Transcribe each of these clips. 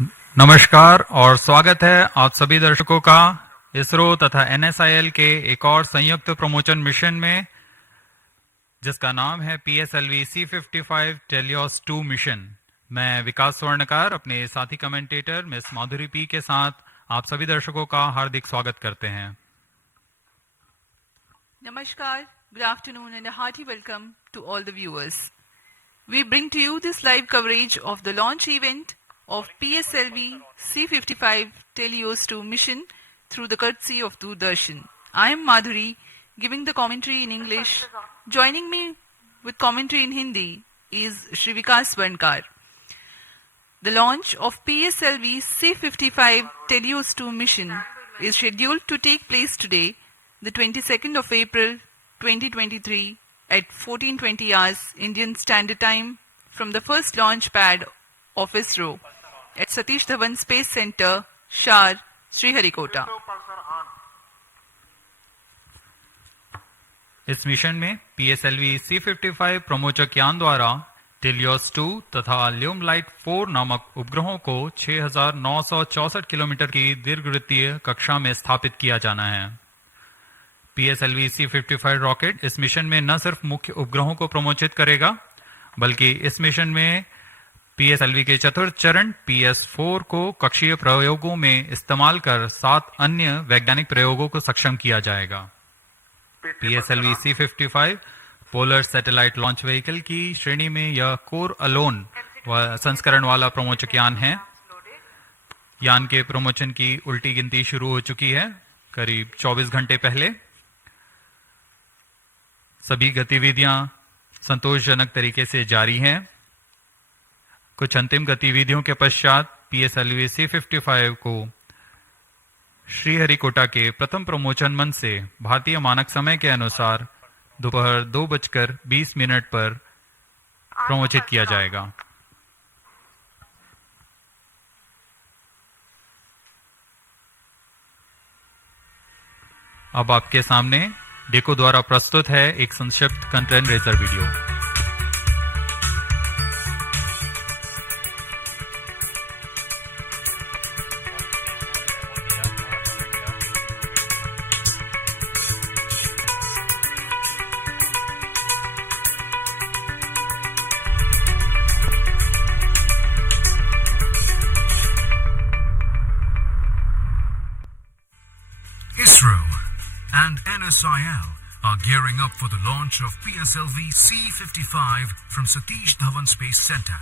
नमस्कार और स्वागत है आप सभी दर्शकों का इसरो तथा NSIL के एक और संयुक्त प्रमोशन मिशन में, जिसका नाम है PSLV C55 TeLEOS 2 मिशन। मैं विकास स्वर्णकार अपने साथी कमेंटेटर मिस माधुरी पी के साथ आप सभी दर्शकों का हार्दिक स्वागत करते हैं। Namaskar, good afternoon and a hearty welcome to all the viewers. We bring to you this live coverage of the launch event of PSLV C55 TeLEOS 2 mission through the courtesy of Doordarshan. I am Madhuri, giving the commentary in English. Joining me with commentary in Hindi is Shri Vikas Swarnkar. The launch of PSLV C55 TeLEOS 2 mission is scheduled to take place today, the 22nd of April 2023 at 14:20 hours Indian Standard Time from the first launch pad of ISRO at Satish Dhawan Space Center, SHAR, Sriharikota. इस mission में PSLV C55 प्रमोचक यान द्वारा TeLEOS 2 तथा ल्यूमलाइट 4 नामक उपग्रहों को 6,964 kilometre की दीर्घवृत्तीय कक्षा में स्थापित किया जाना है। PSLV C55 रॉकेट इस मिशन में न सिर्फ मुख्य उपग्रहों को प्रमोचित करेगा, बल्कि इस मिशन में PSLV के चतुर्थ चरण PS4 को कक्षीय प्रयोगों में इस्तेमाल कर 7 अन्य वैज्ञानिक प्रयोगों को सक्षम किया जाएगा। PSLV C55 polar satellite launch vehicle की श्रेणी में यह कोर अलोन संस्करण वाला प्रमोचक यान है। यान के प्रमोशन की उल्टी गिनती शुरू हो चुकी है करीब 24 घंटे पहले। सभी गतिविधियां संतोषजनक तरीके से जारी हैं। कुछ अंतिम गतिविधियों के पश्चात PSLV C55 को श्रीहरिकोटा के प्रथम प्रमोचन मंच से भारतीय मानक समय के अनुसार दोपहर 2:20 पर प्रमोचित किया जाएगा। अब आपके सामने डेको द्वारा प्रस्तुत है एक संक्षिप्त content razor video. ISRO and NSIL are gearing up for the launch of PSLV C55 from Satish Dhawan Space Center.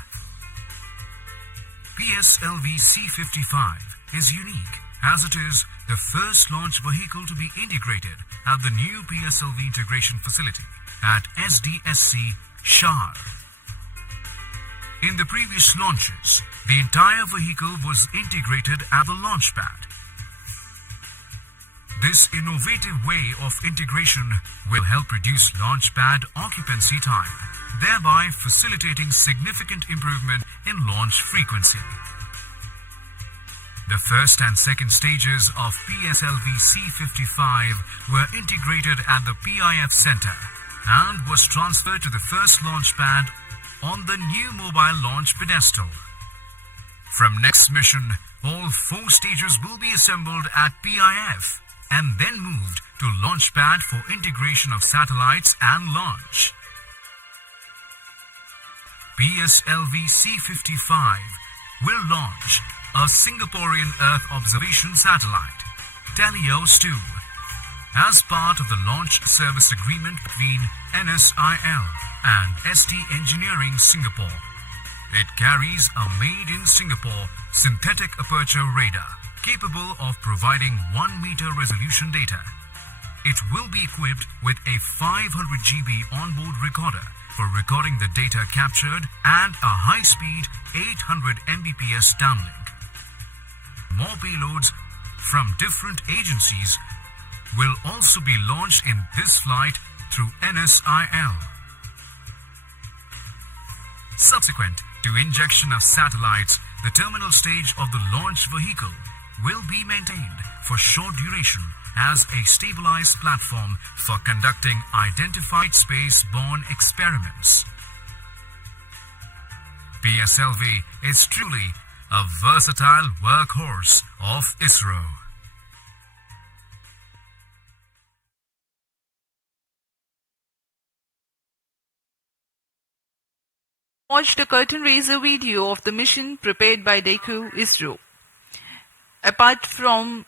PSLV C55 is unique as it is the first launch vehicle to be integrated at the new PSLV integration facility at SDSC-SHAR. In the previous launches, the entire vehicle was integrated at the launch pad. This innovative way of integration will help reduce launch pad occupancy time, thereby facilitating significant improvement in launch frequency. The first and second stages of PSLV C55 were integrated at the PIF Center and was transferred to the first launch pad on the new mobile launch pedestal. From next mission, all 4 stages will be assembled at PIF and then moved to launch pad for integration of satellites and launch. PSLV C55 will launch a Singaporean Earth observation satellite, TeLEOS 2, as part of the launch service agreement between NSIL and SD Engineering Singapore. It carries a made-in-Singapore Synthetic Aperture Radar capable of providing 1-meter resolution data. It will be equipped with a 500 GB onboard recorder for recording the data captured and a high-speed 800 Mbps downlink. More payloads from different agencies will also be launched in this flight through NSIL. Subsequent to injection of satellites, the terminal stage of the launch vehicle will be maintained for short duration as a stabilized platform for conducting identified space-borne experiments. PSLV is truly a versatile workhorse of ISRO. Watched a curtain raiser video of the mission prepared by DECRU ISRO. Apart from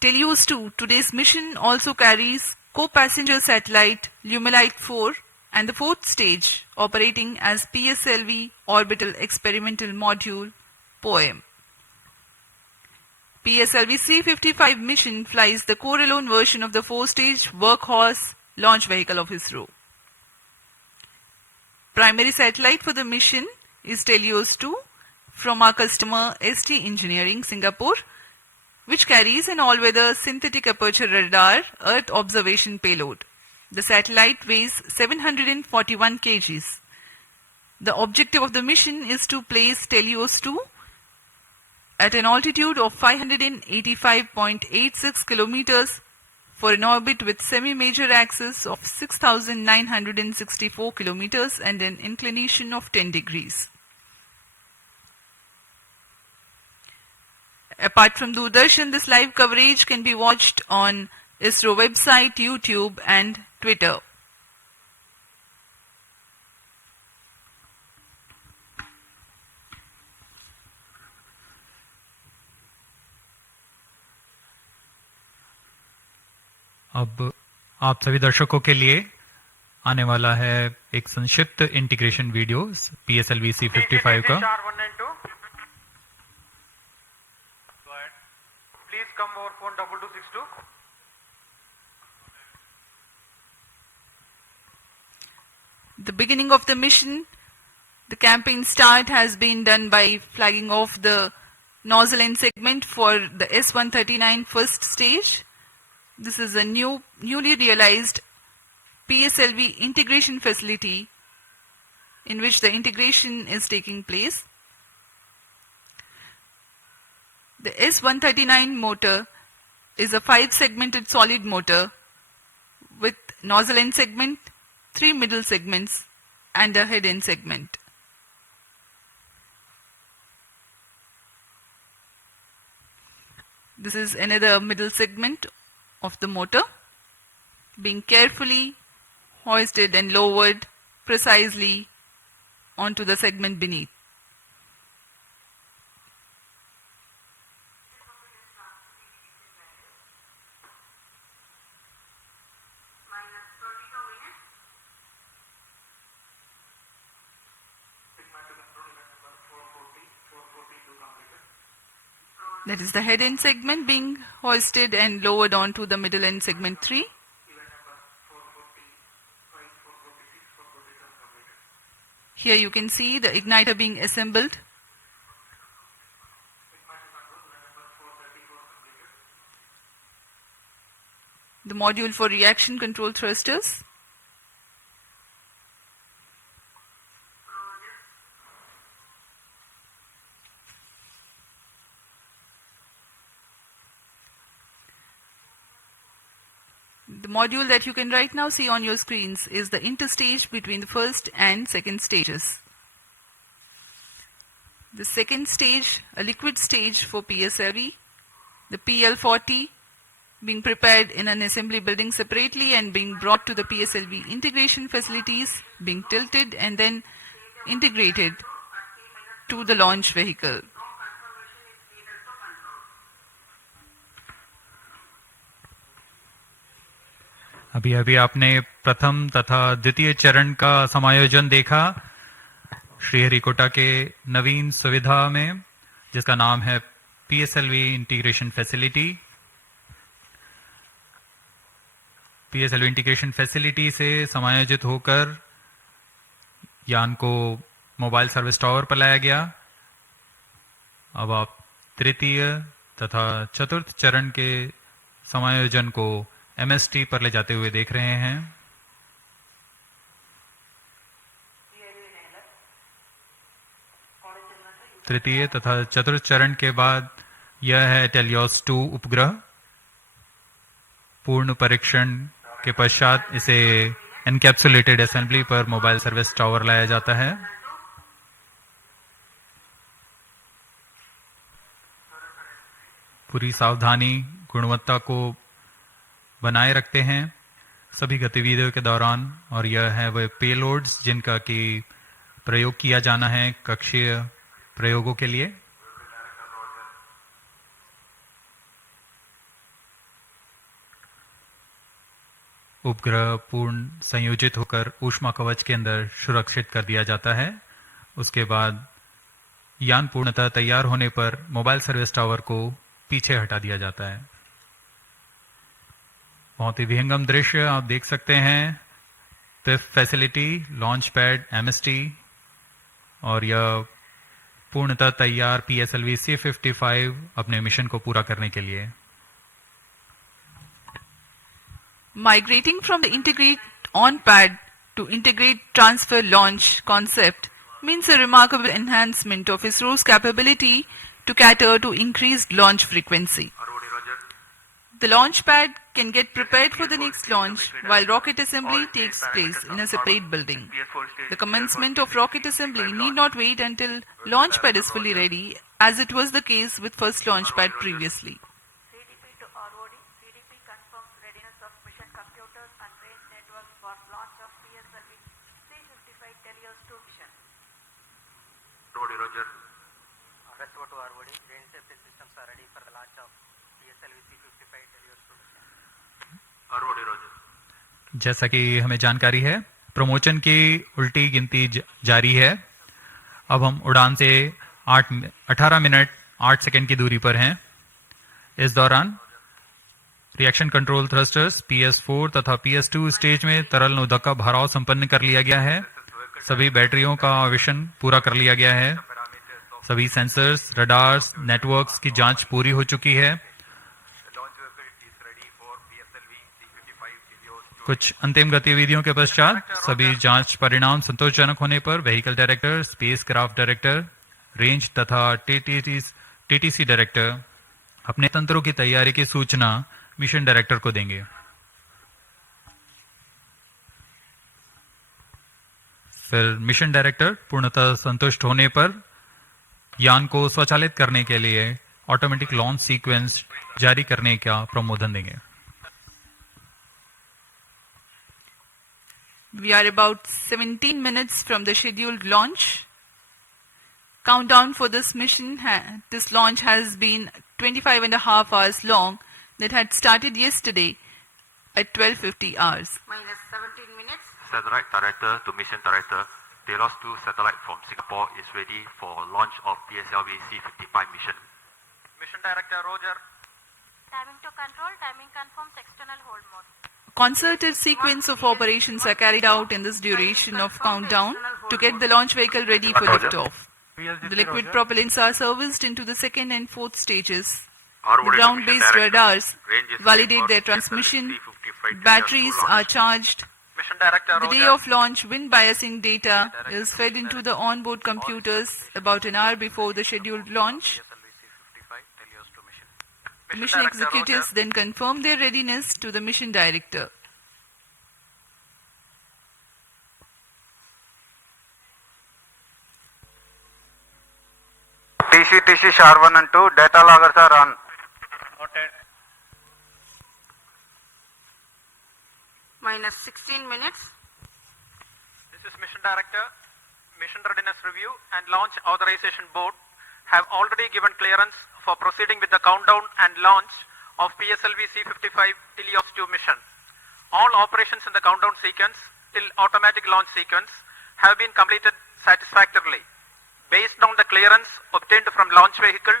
TeLEOS 2, today's mission also carries co-passenger satellite LUMILITE 4 and the fourth stage operating as PSLV Orbital Experimental Module POEM. PSLV C55 mission flies the core-alone version of the four-stage workhorse launch vehicle of ISRO. Primary satellite for the mission is TeLEOS 2 from our customer ST Engineering, Singapore, which carries an all-weather synthetic aperture radar Earth observation payload. The satellite weighs 741 kg. The objective of the mission is to place TeLEOS 2 at an altitude of 585.86 kilometers for an orbit with semi-major axis of 6,964 kilometers and an inclination of 10 degrees. Apart from Doordarshan, this live coverage can be watched on ISRO website, YouTube and Twitter. अब आप सभी दर्शकों के लिए आने वाला है एक संक्षिप्त इंटीग्रेशन वीडियो PSLV C55 का। Please come over phone 2262. The beginning of the mission, the campaign start has been done by flagging off the nozzle end segment for the S139 first stage. This is a newly realized PSLV integration facility in which the integration is taking place. The S139 motor is a 5-segmented solid motor with nozzle end segment, 3 middle segments and a head end segment. This is another middle segment of the motor being carefully hoisted and lowered precisely onto the segment beneath. That is the head end segment being hoisted and lowered onto the middle end segment 3. Here you can see the igniter being assembled. The module for reaction control thrusters. The module that you can right now see on your screens is the interstage between the first and second stages. The second stage, a liquid stage for PSLV, the PL40 being prepared in an assembly building separately and being brought to the PSLV integration facilities, being tilted and then integrated to the launch vehicle. अभी अभी आपने प्रथम तथा द्वितीय चरण का समायोजन देखा श्रीहरिकोटा के नवीन सुविधा में, जिसका नाम है PSLV integration facility. PSLV integration facility से समायोजित होकर यान को मोबाइल सर्विस टावर पर लाया गया। अब आप तृतीय तथा चतुर्थ चरण के समायोजन को MST पर ले जाते हुए देख रहे हैं। तृतीय तथा चतुर्थ चरण के बाद यह है TeLEOS 2 उपग्रह। पूर्ण परीक्षण के पश्चात इसे एनकैप्सुलेटेड असेंबली पर मोबाइल सर्विस टावर लाया जाता है। पूरी सावधानी गुणवत्ता को बनाए रखते हैं सभी गतिविधियों के दौरान, और यह है वह पेलोड्स जिनका कि प्रयोग किया जाना है कक्षीय प्रयोगों के लिए। उपग्रह पूर्ण संयोजित होकर ऊष्मा कवच के अंदर सुरक्षित कर दिया जाता है। उसके बाद यान पूर्णतः तैयार होने पर मोबाइल सर्विस टावर को पीछे हटा दिया जाता है। बहुत ही विहंगम दृश्य आप देख सकते हैं। PIFF facility, launch pad, MST, और यह पूर्णतः तैयार PSLV C55 अपने मिशन को पूरा करने के लिए। Migrating from the integrate on pad to integrate transfer launch concept means a remarkable enhancement of ISRO's capability to cater to increased launch frequency. The launch pad can get prepared for the next launch while rocket assembly takes place in a separate building. The commencement of rocket assembly need not wait until launch pad is fully ready, as it was the case with first launch pad previously. CDP to ROD. CDP confirms readiness of mission computers and range networks for launch of PSLV C55 TeLEOS 2 mission. Roger. Resto to ROD. Range safety systems are ready for the launch of PSLV C55 TeLEOS 2 mission. Roger. जैसा कि हमें जानकारी है, promotion की उल्टी गिनती जारी है। अब हम उड़ान से 18 मिनट 8 सेकंड की दूरी पर हैं। इस दौरान रिएक्शन कंट्रोल थ्रस्टर्स PS4 तथा PS2 स्टेज में तरल नोदक का भराव संपन्न कर लिया गया है। सभी बैटरियों का आवेशन पूरा कर लिया गया है। सभी सेंसर्स, रडार्स, नेटवर्क्स की जांच पूरी हो चुकी है। कुछ अंतिम गतिविधियों के पश्चात सभी जांच परिणाम संतोषजनक होने पर vehicle director, space craft director, range तथा TTC डायरेक्टर अपने तंत्रों की तैयारी की सूचना मिशन डायरेक्टर को देंगे। फिर मिशन डायरेक्टर पूर्णतः संतुष्ट होने पर यान को स्वचालित करने के लिए ऑटोमेटिक लॉन्च सीक्वेंस जारी करने का प्रमोदन देंगे। We are about 17 minutes from the scheduled launch. Countdown for this mission, this launch has been 25 and a half hours long. That had started yesterday at 12:50 hours. Minus 17 minutes. Satellite Director to Mission Director, TeLEOS 2 satellite from Singapore is ready for launch of PSLV C55 mission. Mission Director, Roger. Timing to control. Timing confirms external hold mode. Concerted sequence of operations are carried out in this duration of countdown to get the launch vehicle ready for liftoff. The liquid propellants are serviced into the second and fourth stages. The ground-based radars validate their transmission. Batteries are charged. Mission Director, The day of launch, wind biasing data is fed into the onboard computers about an hour before the scheduled launch. The mission executives then confirm their readiness to the mission director. SDSC-SHAR 1 and 2 data loggers are on. Noted. Minus 16 minutes. This is Mission Director. Mission Readiness Review and Launch Authorization Board have already given clearance for proceeding with the countdown and launch of PSLV C55 TeLEOS 2 mission. All operations in the countdown sequence till automatic launch sequence have been completed satisfactorily. Based on the clearance obtained from launch vehicle,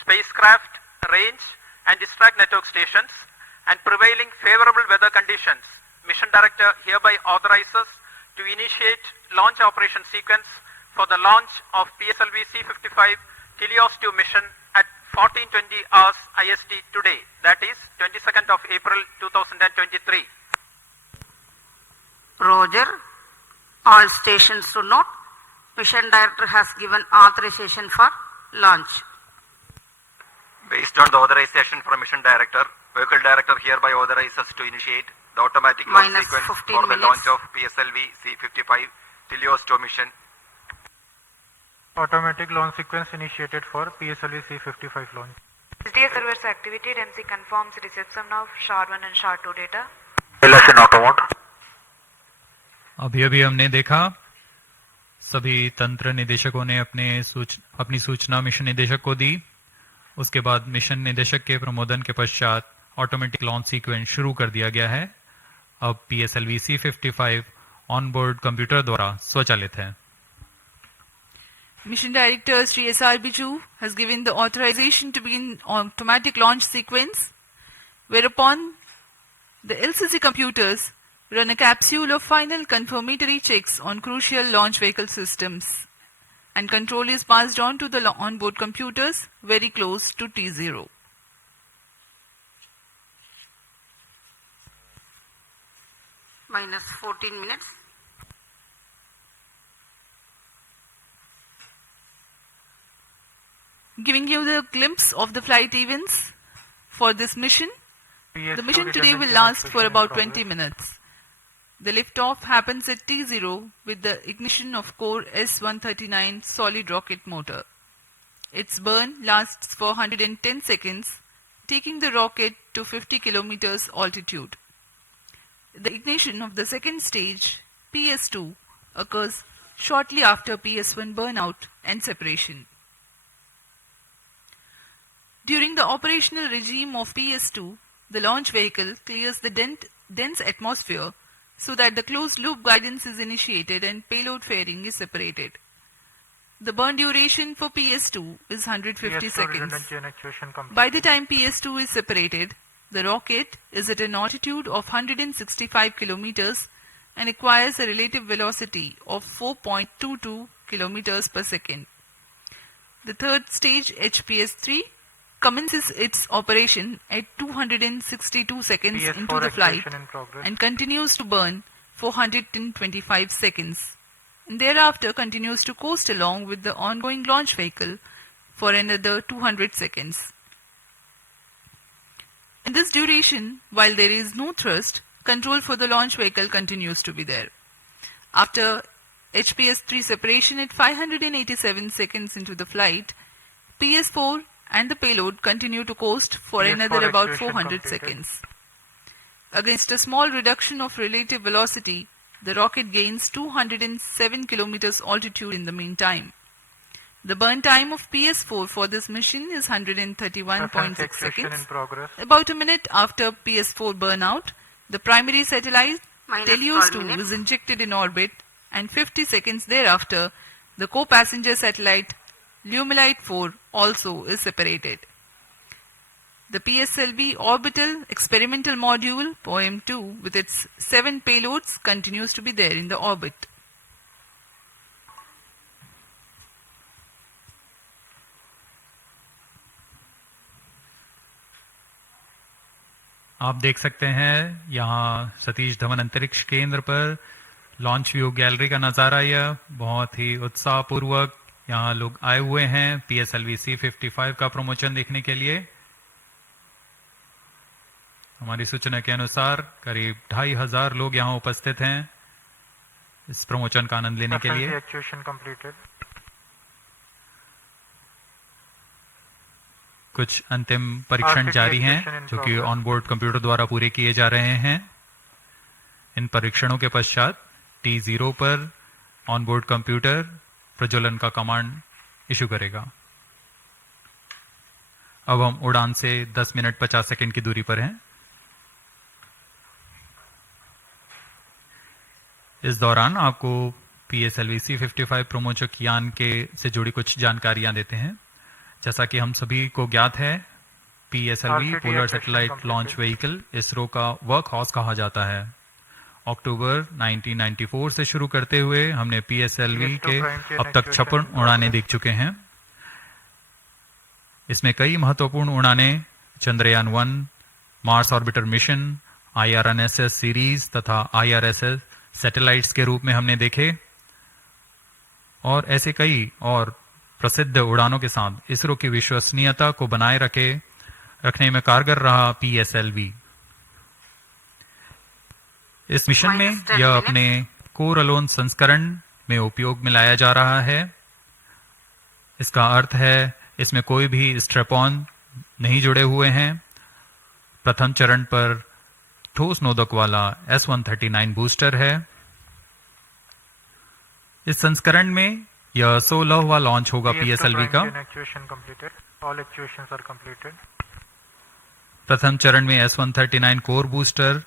spacecraft, range and distract network stations and prevailing favorable weather conditions, Mission Director hereby authorizes to initiate launch operation sequence for the launch of PSLV C55 TeLEOS 2 mission at 14:20 hours IST today, that is 22nd of April 2023. Roger. All stations to note. Mission Director has given authorization for launch. Based on the authorization from Mission Director, Vehicle Director hereby authorizes to initiate the automatic launch Minus sequence 15 for the minutes. launch of PSLV C55 TeLEOS 2 mission. Automatic launch sequence initiated for PSLV C55 launch. SDS server's activity MC confirms reception of SHAR1 and SHAR2 data. LS in auto mode. अभी अभी हमने देखा सभी तंत्र निदेशकों ने अपनी सूचना मिशन निदेशक को दी। उसके बाद मिशन निदेशक के प्रमोदन के पश्चात ऑटोमेटिक लॉन्च सीक्वेंस शुरू कर दिया गया है। अब PSLV C55 on board computer द्वारा स्वचालित है। Mission Director Sri S.R. Biju has given the authorization to begin automatic launch sequence, whereupon the LCC computers run a capsule of final confirmatory checks on crucial launch vehicle systems, and control is passed on to the onboard computers very close to T0. Minus 14 minutes. Giving you the glimpse of the flight events for this mission. The mission today will last for about 20 minutes. The liftoff happens at T0 with the ignition of core S139 solid rocket motor. Its burn lasts for 110 seconds, taking the rocket to 50 kilometers altitude. The ignition of the second stage, PS2, occurs shortly after PS1 burnout and separation. During the operational regime of PS2, the launch vehicle clears the dense atmosphere so that the closed-loop guidance is initiated and payload fairing is separated. The burn duration for PS2 is 150 seconds. By the time PS2 is separated, the rocket is at an altitude of 165 kilometers and acquires a relative velocity of 4.22 kilometers per second. The third stage, HPS-3, commences its operation at 262 seconds into the flight and continues to burn for 125 seconds, and thereafter continues to coast along with the ongoing launch vehicle for another 200 seconds. In this duration, while there is no thrust, control for the launch vehicle continues to be there. After HPS-3 separation at 587 seconds into the flight, PS4 and the payload continue to coast for another about 400 seconds. Against a small reduction of relative velocity, the rocket gains 207 kilometers altitude in the meantime. The burn time of PS4 for this mission is 131.6 seconds. About a minute after PS4 burnout, the primary satellite TeLEOS 2 is injected in orbit, and 50 seconds thereafter, the co-passenger satellite Lumilite 4 also is separated. The PSLV orbital experimental module POEM-2 with its 7 payloads continues to be there in the orbit. आप देख सकते हैं यहाँ सतीश धवन अंतरिक्ष केंद्र पर launch view gallery का नज़ारा। यह बहुत ही उत्साहपूर्वक यहाँ लोग आए हुए हैं PSLV C55 का प्रमोशन देखने के लिए। हमारी सूचना के अनुसार करीब 2500 लोग यहाँ उपस्थित हैं इस प्रमोशन का आनंद लेने के लिए। कुछ अंतिम परीक्षण जारी हैं जो कि ऑनबोर्ड कंप्यूटर द्वारा पूरे किए जा रहे हैं। इन परीक्षणों के पश्चात T0 पर ऑनबोर्ड कंप्यूटर प्रज्वलन का कमांड इशू करेगा। अब हम उड़ान से 10 मिनट 50 सेकंड की दूरी पर हैं। इस दौरान आपको PSLV C55 प्रमोचक यान के से जुड़ी कुछ जानकारियां देते हैं। जैसा कि हम सभी को ज्ञात है, PSLV polar satellite launch vehicle ISRO का वर्क हाउस कहा जाता है। अक्टूबर 1994 से शुरू करते हुए हमने PSLV के अब तक 56 उड़ानें देख चुके हैं। इसमें कई महत्वपूर्ण उड़ानें Chandrayaan 1, Mars orbiter mission, IRNSS series तथा IRSS सैटेलाइट्स के रूप में हमने देखे, और ऐसे कई और प्रसिद्ध उड़ानों के साथ इसरो की विश्वसनीयता को बनाए रखने में कारगर रहा PSLV। इस मिशन में यह अपने कोर अलोन संस्करण में उपयोग में लाया जा रहा है। इसका अर्थ है इसमें कोई भी स्ट्रैप ऑन नहीं जुड़े हुए हैं। प्रथम चरण पर ठोस नोदक वाला S139 बूस्टर है। इस संस्करण में यह 16वां लॉन्च होगा PSLV का। प्रथम चरण में S139 कोर बूस्टर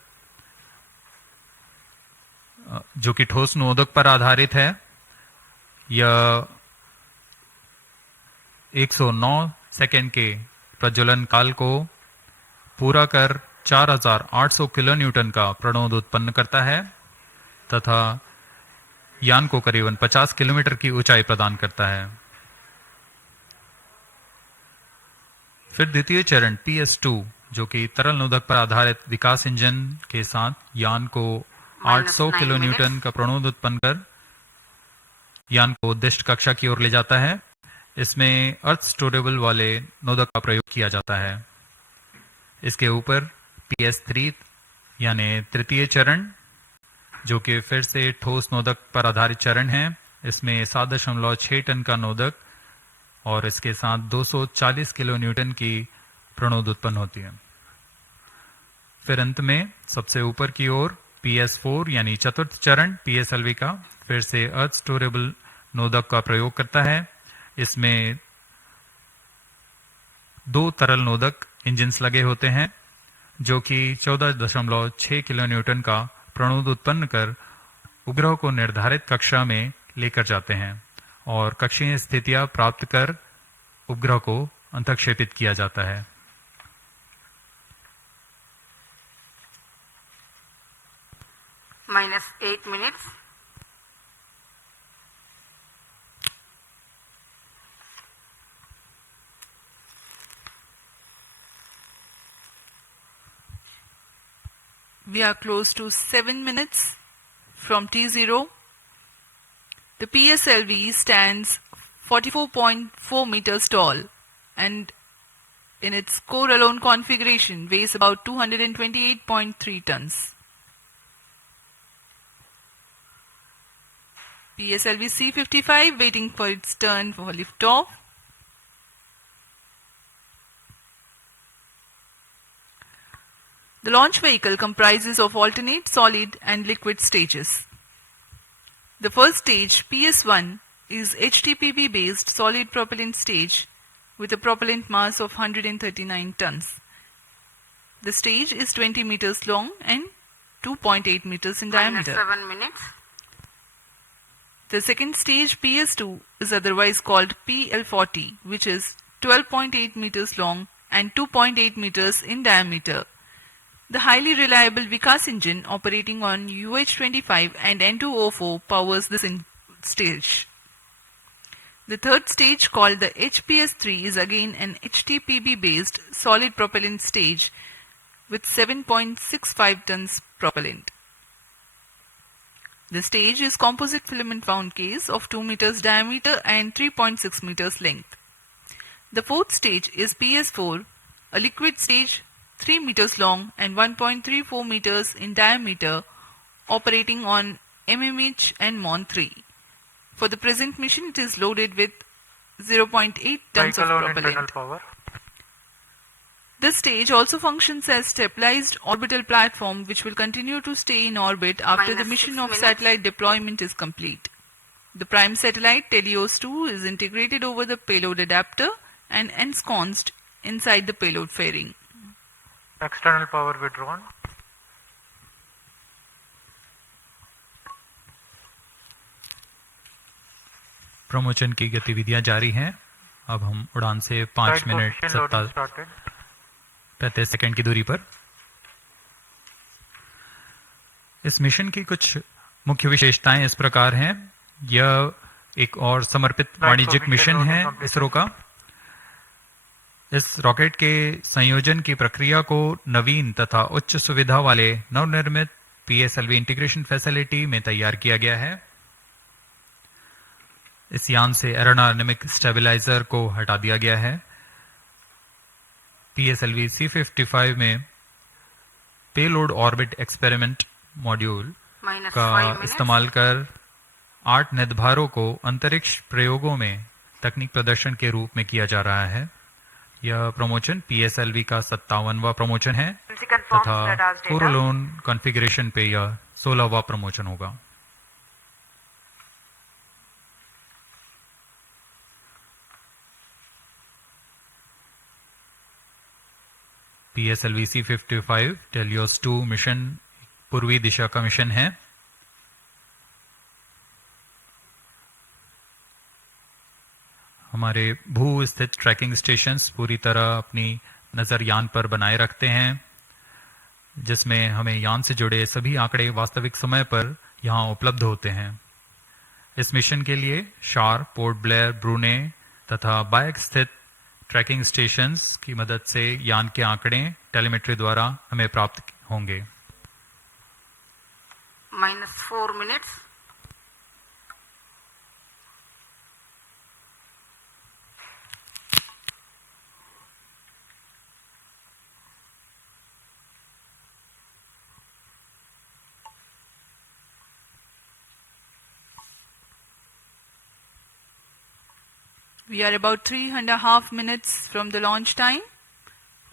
जो कि ठोस नोदक पर आधारित है, यह 109 सेकेंड के प्रज्वलन काल को पूरा कर 4800 किलो न्यूटन का प्रणोद उत्पन्न करता है तथा यान को करीबन 50 किलोमीटर की ऊंचाई प्रदान करता है। फिर द्वितीय चरण PS2 जो कि तरल नोदक पर आधारित विकास इंजन के साथ यान को 800 किलो न्यूटन का प्रणोद उत्पन्न कर यान को उद्दिष्ट कक्षा की ओर ले जाता है। इसमें अर्थ स्टोरेबल वाले नोदक का प्रयोग किया जाता है। इसके ऊपर PS3 यानी तृतीय चरण जो कि फिर से ठोस नोदक पर आधारित चरण है। इसमें 7.6 टन का नोदक और इसके साथ 240 किलो न्यूटन की प्रणोद उत्पन्न होती है। फिर अंत में सबसे ऊपर की ओर PS4 यानी चतुर्थ चरण PSLV का फिर से अर्थ स्टोरेबल नोदक का प्रयोग करता है। इसमें 2 तरल नोदक इंजिन्स लगे होते हैं जो कि 14.6 किलो न्यूटन का प्रणोद उत्पन्न कर उपग्रह को निर्धारित कक्षा में लेकर जाते हैं और कक्षीय स्थितियां प्राप्त कर उपग्रह को अंतक्षेपित किया जाता है। -8 minutes. We are close to 7 minutes from T0. The PSLV stands 44.4 meters tall and in its core alone configuration weighs about 228.3 tons. PSLV C55 waiting for its turn for liftoff. The launch vehicle comprises of alternate solid and liquid stages. The first stage, PS1, is HTPB based solid propellant stage with a propellant mass of 139 tons. The stage is 20 meters long and 2.8 meters in diameter. -7 minutes. The second stage, PS2, is otherwise called PL40, which is 12.8 meters long and 2.8 meters in diameter. The highly reliable Vikas engine operating on UH-25 and N2O4 powers this stage. The third stage, called the HPS3, is again an HTPB based solid propellant stage with 7.65 tons propellant. The stage is composite filament wound case of 2 meters diameter and 3.6 meters length. The fourth stage is PS4, a liquid stage 3 meters long and 1.34 meters in diameter, operating on MMH and MON3. For the present mission, it is loaded with 0.8 tons of propellant. This stage also functions as stabilized orbital platform which will continue to stay in orbit after the mission of satellite deployment is complete. The prime satellite TeLEOS 2 is integrated over the payload adapter and ensconced inside the payload fairing. External power withdrawn. Promotion की गतिविधियां जारी हैं। अब हम उड़ान से 5 minute 35 second की दूरी पर। इस मिशन की कुछ मुख्य विशेषताएं इस प्रकार हैं। यह एक और समर्पित वाणिज्यिक मिशन है इसरो का। इस रॉकेट के संयोजन की प्रक्रिया को नवीन तथा उच्च सुविधा वाले नवनिर्मित PSLV इंटीग्रेशन फैसिलिटी में तैयार किया गया है। इस यान से एरोडायनेमिक स्टेबलाइजर को हटा दिया गया है। PSLV C55 में पेलोड ऑर्बिट एक्सपेरिमेंट मॉड्यूल का इस्तेमाल कर 8 निर्धारों को अंतरिक्ष प्रयोगों में तकनीक प्रदर्शन के रूप में किया जा रहा है। यह प्रमोशन PSLV का 57वां प्रमोशन है She confirms तथा radar's data. कोरोलोन कॉन्फ़िगरेशन पे यह 16वां प्रमोशन होगा। PSLV C55 TeLEOS 2 मिशन पूर्वी दिशा का मिशन है। हमारे भू स्थित ट्रैकिंग स्टेशंस पूरी तरह अपनी नज़र यान पर बनाए रखते हैं, जिसमें हमें यान से जुड़े सभी आंकड़े वास्तविक समय पर यहां उपलब्ध होते हैं। इस मिशन के लिए शार, पोर्ट ब्लेयर, ब्रूने तथा बायक स्थित ट्रैकिंग स्टेशंस की मदद से यान के आंकड़े टेलीमेट्री द्वारा हमें प्राप्त होंगे। -4 minutes. We are about 3.5 minutes from the launch time.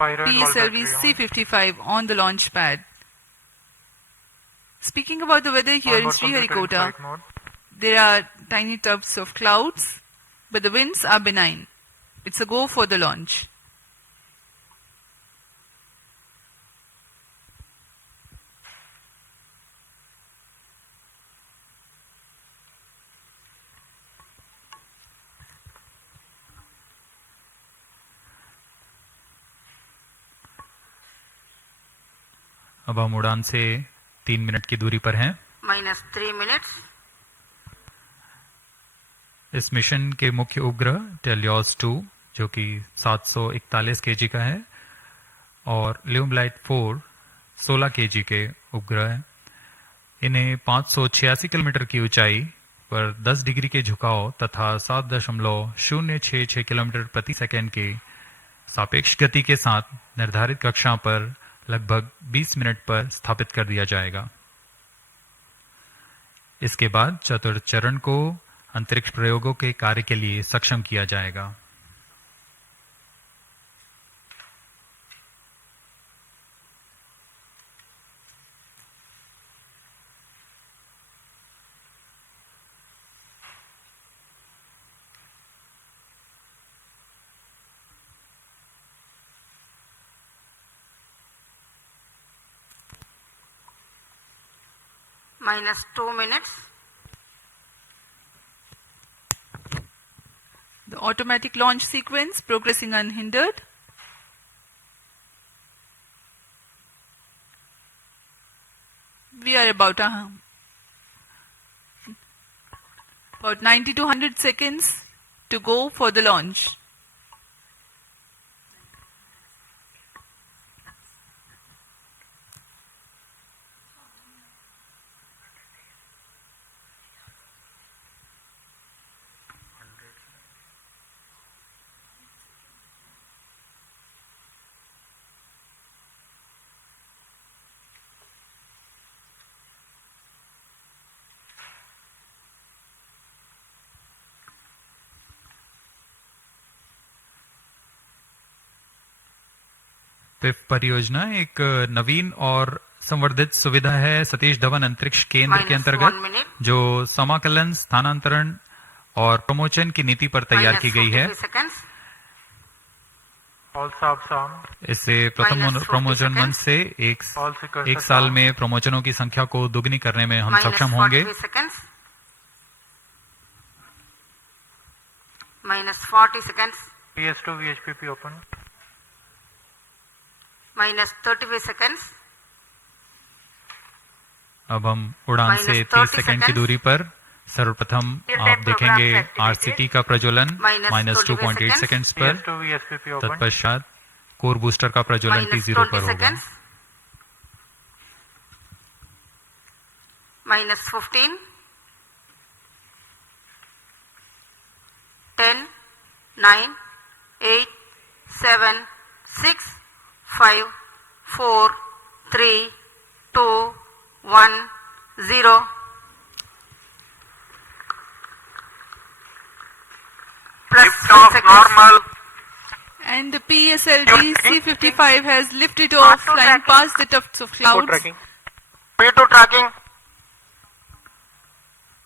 Pyro and ball PSLV battery on. C55 on the launch pad. Speaking about the weather here in Onboard computer in Sriharikota, flight mode. there are tiny tufts of clouds, but the winds are benign. It's a go for the launch. अब हम उड़ान से 3 minute की दूरी पर हैं। -3 minutes. इस mission के मुख्य उपग्रह TeLEOS 2 जो कि 741 kg का है और ल्यूमलाइट 4 16 kg के उपग्रह हैं। इन्हें 586 किलोमीटर की ऊंचाई पर 10 डिग्री के झुकाव तथा 7.066 किलोमीटर प्रति सेकंड के सापेक्ष गति के साथ निर्धारित कक्षा पर लगभग 20 मिनट पर स्थापित कर दिया जाएगा। इसके बाद चतुर्थ चरण को अंतरिक्ष प्रयोगों के कार्य के लिए सक्षम किया जाएगा। -2 minutes. The automatic launch sequence progressing unhindered. We are about 90 to 100 seconds to go for the launch. PIFF परियोजना एक नवीन और संवर्धित सुविधा है सतीश धवन अंतरिक्ष केंद्र के -1 अंतर्गत minute. जो समाकलन, स्थानांतरण और प्रमोशन की नीति पर तैयार की गई है। -43 seconds. All subs arm. इससे प्रथम -40 प्रमोशन मंच से All seekers एक are साल armed. में प्रमोशनों की संख्या को दुगनी करने में हम सक्षम होंगे। -43 seconds. -40 seconds. PS2 VHPP open. -35 seconds. अब हम उड़ान से 30 सेकंड की दूरी पर सर्वप्रथम आप देखेंगे RCT का प्रज्वलन -2.8 सेकंड्स पर। PS2 VSPP open. तत्पश्चात कोर बूस्टर का प्रज्वलन T0 पर -20 होगा। seconds. -15. 10, 9, 8, 7, 6, 5, 4, 3, 2, 1, 0. Plus 3 seconds. And the PSLV C55 has lifted off, flying past the tufts of clouds. P2 tracking.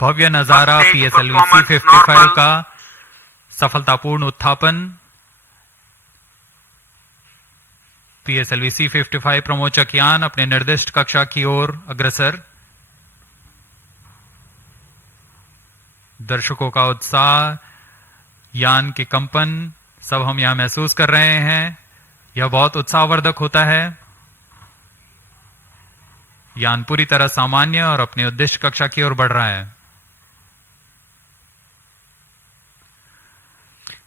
भव्य नजारा PSLV C55 का सफलतापूर्ण उत्थापन। PSLV C55 प्रमोचक यान अपने निर्दिष्ट कक्षा की ओर अग्रसर। दर्शकों का उत्साह, यान के कंपन सब हम यहां महसूस कर रहे हैं। यह बहुत उत्साहवर्धक होता है। यान पूरी तरह सामान्य और अपने उद्देश्य कक्षा की ओर बढ़ रहा है।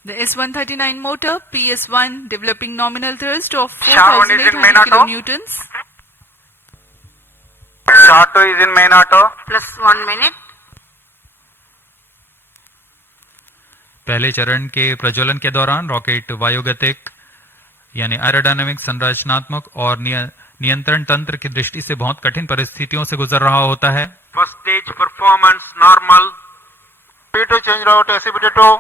The S139 motor PS1 developing nominal thrust of SHAR 1 is in main 4,800 auto. kilonewtons. SHAR 2 is in main auto. Plus 1 minute. पहले चरण के प्रज्वलन के दौरान रॉकेट वायुगतिक यानी एरोडायनामिक, संरचनात्मक और नियंत्रण तंत्र की दृष्टि से बहुत कठिन परिस्थितियों से गुजर रहा होता है। First stage performance normal. P2 change route SCBT2.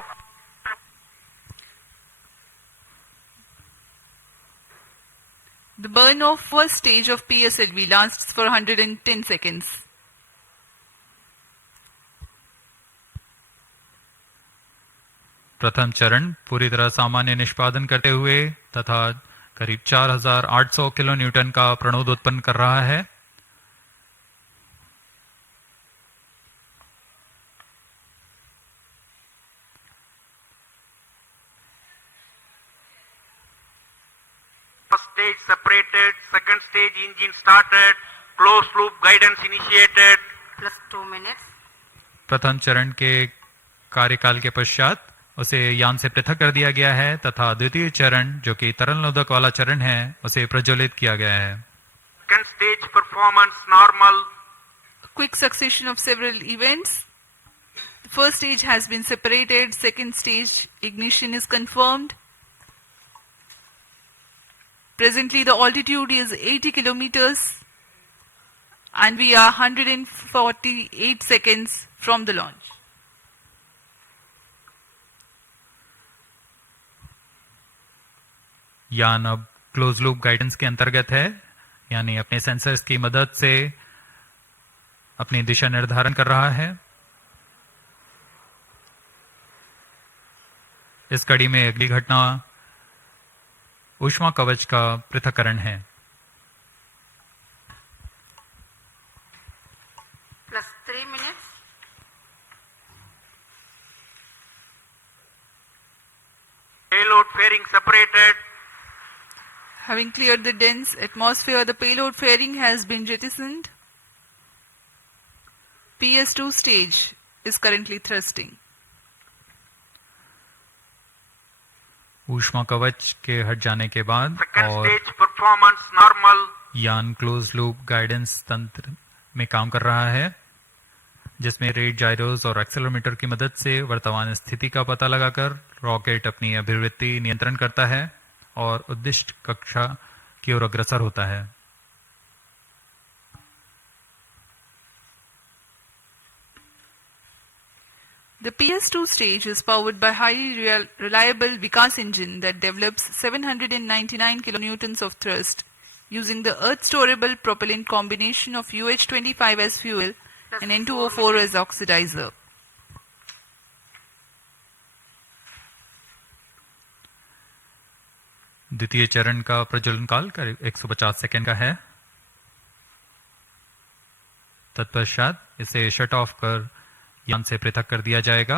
The burn of first stage of PSLV lasts for 110 seconds. प्रथम चरण पूरी तरह सामान्य निष्पादन करते हुए तथा करीब 4800 किलो न्यूटन का प्रणोद उत्पन्न कर रहा है। First stage separated, second stage engine started, closed loop guidance initiated. Plus 2 minutes. प्रथम चरण के कार्यकाल के पश्चात उसे यान से पृथक कर दिया गया है तथा द्वितीय चरण जो कि तरल नोदक वाला चरण है उसे प्रज्वलित किया गया है। Second stage performance normal. A quick succession of several events. The first stage has been separated, second stage ignition is confirmed. Presently the altitude is 80 kilometers and we are 148 seconds from the launch. यान अब close loop guidance के अंतर्गत है, यानी अपने sensors की मदद से अपनी दिशा निर्धारण कर रहा है। इस कड़ी में अगली घटना ऊष्मा कवच का पृथक्करण है। Plus 3 minutes. Payload fairing separated. Having cleared the dense atmosphere, the payload fairing has been jettisoned. PS2 stage is currently thrusting. ऊष्मा कवच के हट जाने के बाद Second और stage performance normal. यान क्लोज लूप गाइडेंस तंत्र में काम कर रहा है, जिसमें रेट जाइरोस और एक्सेलेरोमीटर की मदद से वर्तमान स्थिति का पता लगाकर रॉकेट अपनी अभिवृत्ति नियंत्रण करता है और उद्दिष्ट कक्षा की ओर अग्रसर होता है। The PS2 stage is powered by highly reliable Vikas engine that develops 799 kilonewtons of thrust using the earth-storable propellant combination of UH-25 as fuel and N2O4 as oxidizer. द्वितीय चरण का प्रज्वलन काल करीब 150 सेकेंड का है। तत्पश्चात इसे शट ऑफ कर यान से पृथक कर दिया जाएगा।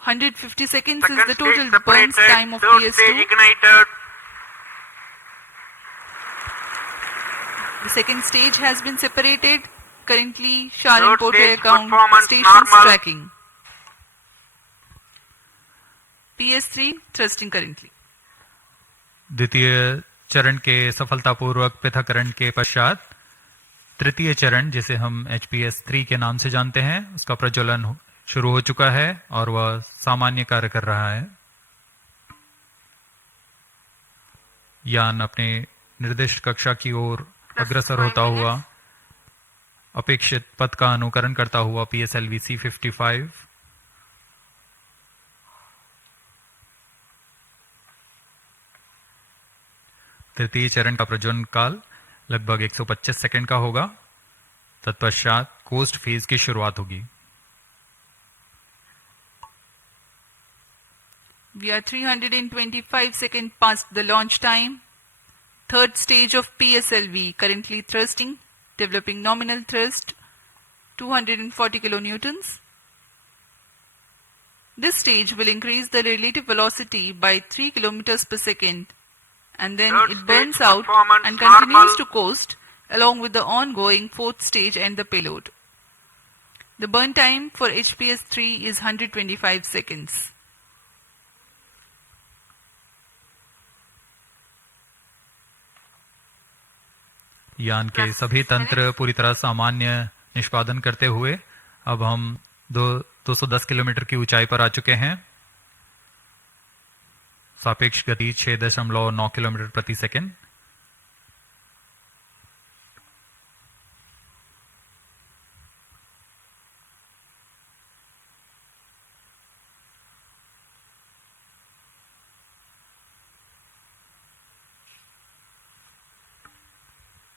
150 seconds is Second the stage total separated. burns time of Third stage PS2. ignited. The second stage has been separated. Currently, SHAR Third and port stage account performance stations normal. tracking. PS3 thrusting currently. द्वितीय चरण के सफलतापूर्वक पृथक्करण के पश्चात तृतीय चरण, जिसे हम HPS-3 के नाम से जानते हैं, उसका प्रज्वलन शुरू हो चुका है और वह सामान्य कार्य कर रहा है। यान अपने निर्दिष्ट कक्षा की ओर अग्रसर होता हुआ अपेक्षित पथ का अनुकरण करता हुआ PSLV C55 तृतीय चरण का प्रज्वलन काल लगभग 125 सेकंड का होगा। तत्पश्चात कोस्ट फेज की शुरुआत होगी। We are 325 seconds past the launch time. Third stage of PSLV currently thrusting, developing nominal thrust 240 kilonewtons. This stage will increase the relative velocity by 3 kilometers per second, and then Third it burns stage out performance and continues normal. to coast along with the ongoing fourth stage and the payload. The burn time for HPS-3 is 125 seconds. यान के सभी तंत्र पूरी तरह सामान्य निष्पादन करते हुए अब हम 210 किलोमीटर की ऊंचाई पर आ चुके हैं। सापेक्ष गति 6.9 किलोमीटर प्रति second.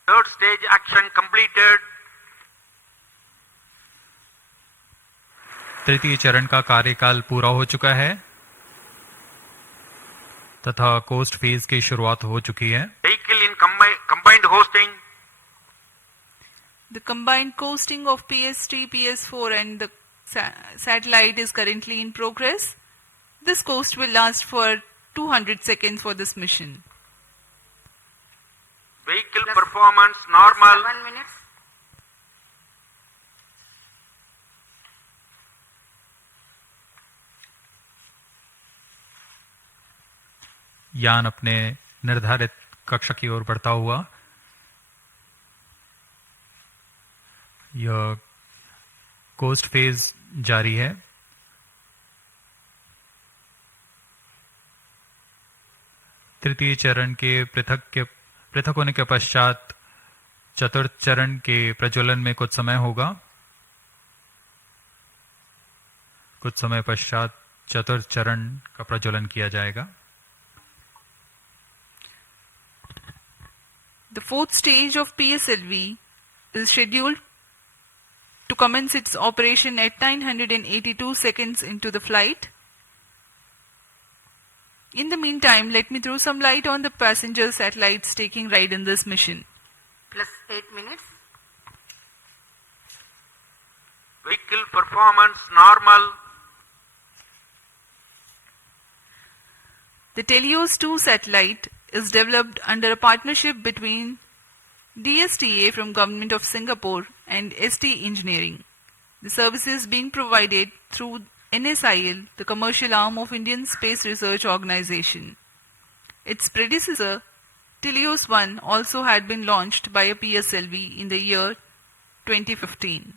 Third stage action completed. तृतीय चरण का कार्यकाल पूरा हो चुका है तथा कोस्ट फेज की शुरुआत हो चुकी है। Vehicle in combined hosting. The combined coasting of PS3, PS4 and the satellite is currently in progress. This coast will last for 200 seconds for this mission. Vehicle performance normal. 7 minutes. यान अपने निर्धारित कक्षा की ओर बढ़ता हुआ यह कोस्ट फेज जारी है। तृतीय चरण के पृथक होने के पश्चात चतुर्थ चरण के प्रज्वलन में कुछ समय होगा। कुछ समय पश्चात चतुर्थ चरण का प्रज्वलन किया जाएगा। The fourth stage of PSLV is scheduled to commence its operation at 982 seconds into the flight. In the meantime, let me throw some light on the passenger satellites taking ride in this mission. Plus 8 minutes. Vehicle performance normal. The TeLEOS 2 satellite is developed under a partnership between DSTA from Government of Singapore and ST Engineering. The services being provided through NSIL, the commercial arm of Indian Space Research Organization. Its predecessor, TeLEOS 1, also had been launched by a PSLV in the year 2015.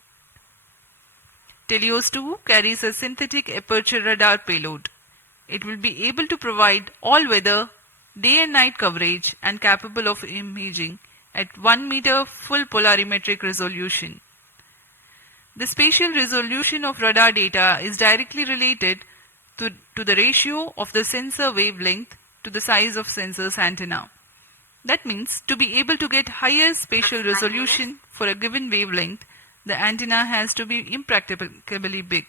TeLEOS 2 carries a synthetic aperture radar payload. It will be able to provide all-weather, day and night coverage and capable of imaging at 1 meter full polarimetric resolution. The spatial resolution of radar data is directly related to the ratio of the sensor wavelength to the size of sensor's antenna. That means to be able to get higher spatial resolution for a given wavelength, the antenna has to be impracticably big.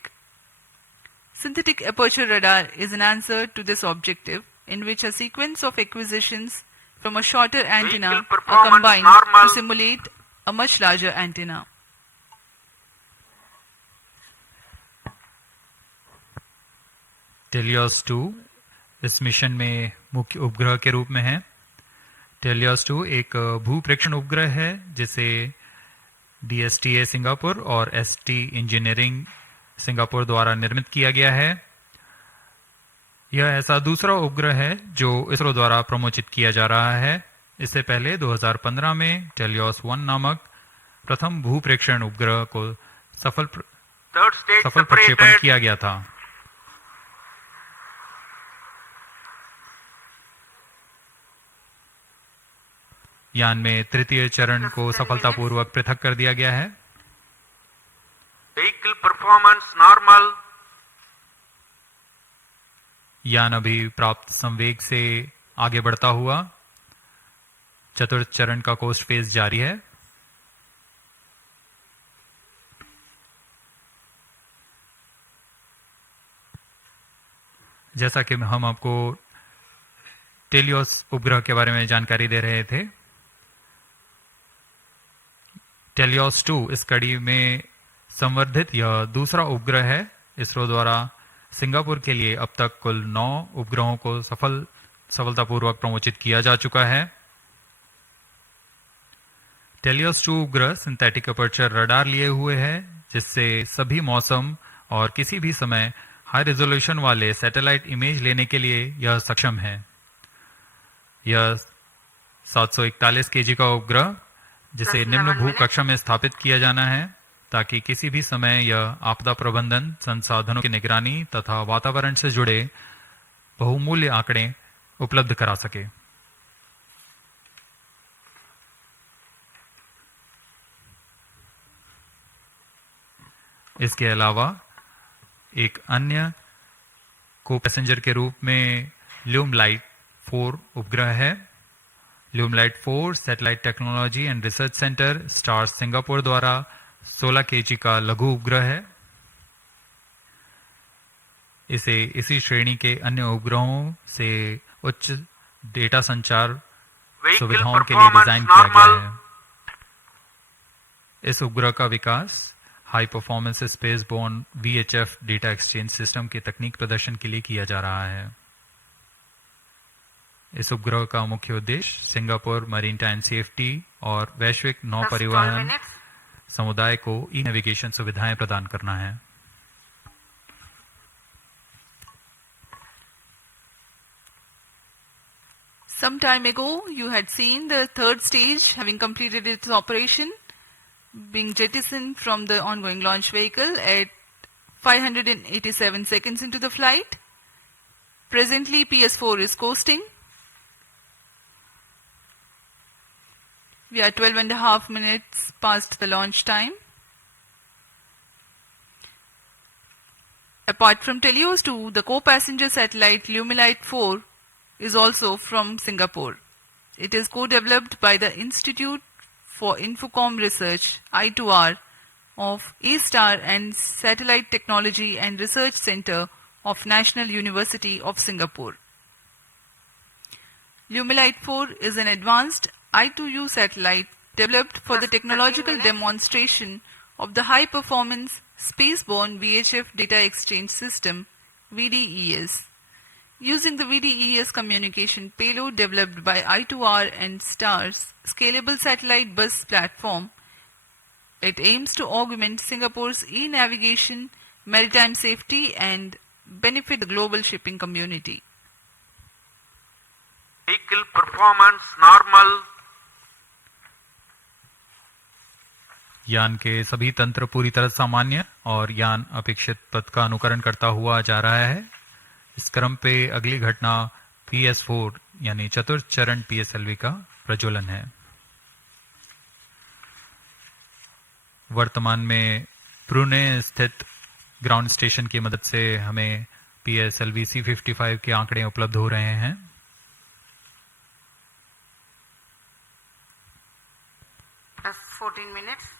Synthetic aperture radar is an answer to this objective, in which a sequence of acquisitions from a shorter antenna are combined to simulate a much larger antenna. TeLEOS 2 इस mission में मुख्य उपग्रह के रूप में है। TeLEOS 2 एक भूप्रेक्षण उपग्रह है जिसे DSTA सिंगापुर और ST इंजीनियरिंग सिंगापुर द्वारा निर्मित किया गया है। यह ऐसा दूसरा उपग्रह है जो इसरो द्वारा प्रमोचित किया जा रहा है। इससे पहले 2015 में TeLEOS 1 नामक प्रथम भूप्रेक्षण उपग्रह को सफल प्रक्षेपण किया गया था। यान में तृतीय चरण को सफलतापूर्वक पृथक कर दिया गया है। Vehicle performance normal. यान अभी प्राप्त संवेग से आगे बढ़ता हुआ चतुर्थ चरण का कोस्ट फेज जारी है। जैसा कि हम आपको टेलियोस उपग्रह के बारे में जानकारी दे रहे थे, टेलियोस 2 इस कड़ी में संवर्धित यह दूसरा उपग्रह है। इसरो द्वारा सिंगापुर के लिए अब तक कुल 9 उपग्रहों को सफलतापूर्वक प्रमोचित किया जा चुका है। टेलियोस 2 उपग्रह सिंथेटिक अपर्चर रडार लिए हुए है, जिससे सभी मौसम और किसी भी समय हाई रेजोल्यूशन वाले सैटेलाइट इमेज लेने के लिए यह सक्षम है। यह 741 केजी का उपग्रह, जिसे निम्न भू कक्षा में स्थापित किया जाना है, ताकि किसी भी समय यह आपदा प्रबंधन, संसाधनों की निगरानी तथा वातावरण से जुड़े बहुमूल्य आंकड़े उपलब्ध करा सके। इसके अलावा एक अन्य को पैसेंजर के रूप में ल्यूमलाइट 4 उपग्रह है। ल्यूमलाइट 4 satellite technology and research centre star Singapore द्वारा 16 केजी का लघु उपग्रह है। इसे इसी श्रेणी के अन्य उपग्रहों से उच्च डेटा संचार सुविधाओं के लिए डिजाइन किया गया है। इस उपग्रह का विकास high performance space borne VHF data exchange system के तकनीक प्रदर्शन के लिए किया जा रहा है। इस उपग्रह का मुख्य उद्देश्य सिंगापुर मरीनटाइन सेफ्टी और वैश्विक नौ परिवहन समुदाय को ई-नेविगेशन सुविधाएं प्रदान करना है। Some time ago, you had seen the third stage having completed its operation, being jettisoned from the ongoing launch vehicle at 587 seconds into the flight. Presently, PS4 is coasting. We are 12.5 minutes past the launch time. Apart from TeLEOS 2, the co-passenger satellite Lumilite 4 is also from Singapore. It is co-developed by the Institute for Infocom Research, I2R, of E-STAR and Satellite Technology and Research Center of National University of Singapore. Lumilite 4 is an advanced I2U satellite developed for the technological demonstration of the high-performance spaceborne VHF data exchange system, VDES. Using the VDES communication payload developed by I2R and STAR's scalable satellite bus platform, it aims to augment Singapore's e-navigation, maritime safety and benefit the global shipping community. Vehicle performance normal. यान के सभी तंत्र पूरी तरह सामान्य और यान अपेक्षित पथ का अनुकरण करता हुआ जा रहा है। इस क्रम पे अगली घटना PS4 यानी चतुर्थ चरण PSLV का प्रज्वलन है। वर्तमान में पुणे स्थित ग्राउंड स्टेशन की मदद से हमें PSLV C55 के आंकड़े उपलब्ध हो रहे हैं। Plus 14 minutes.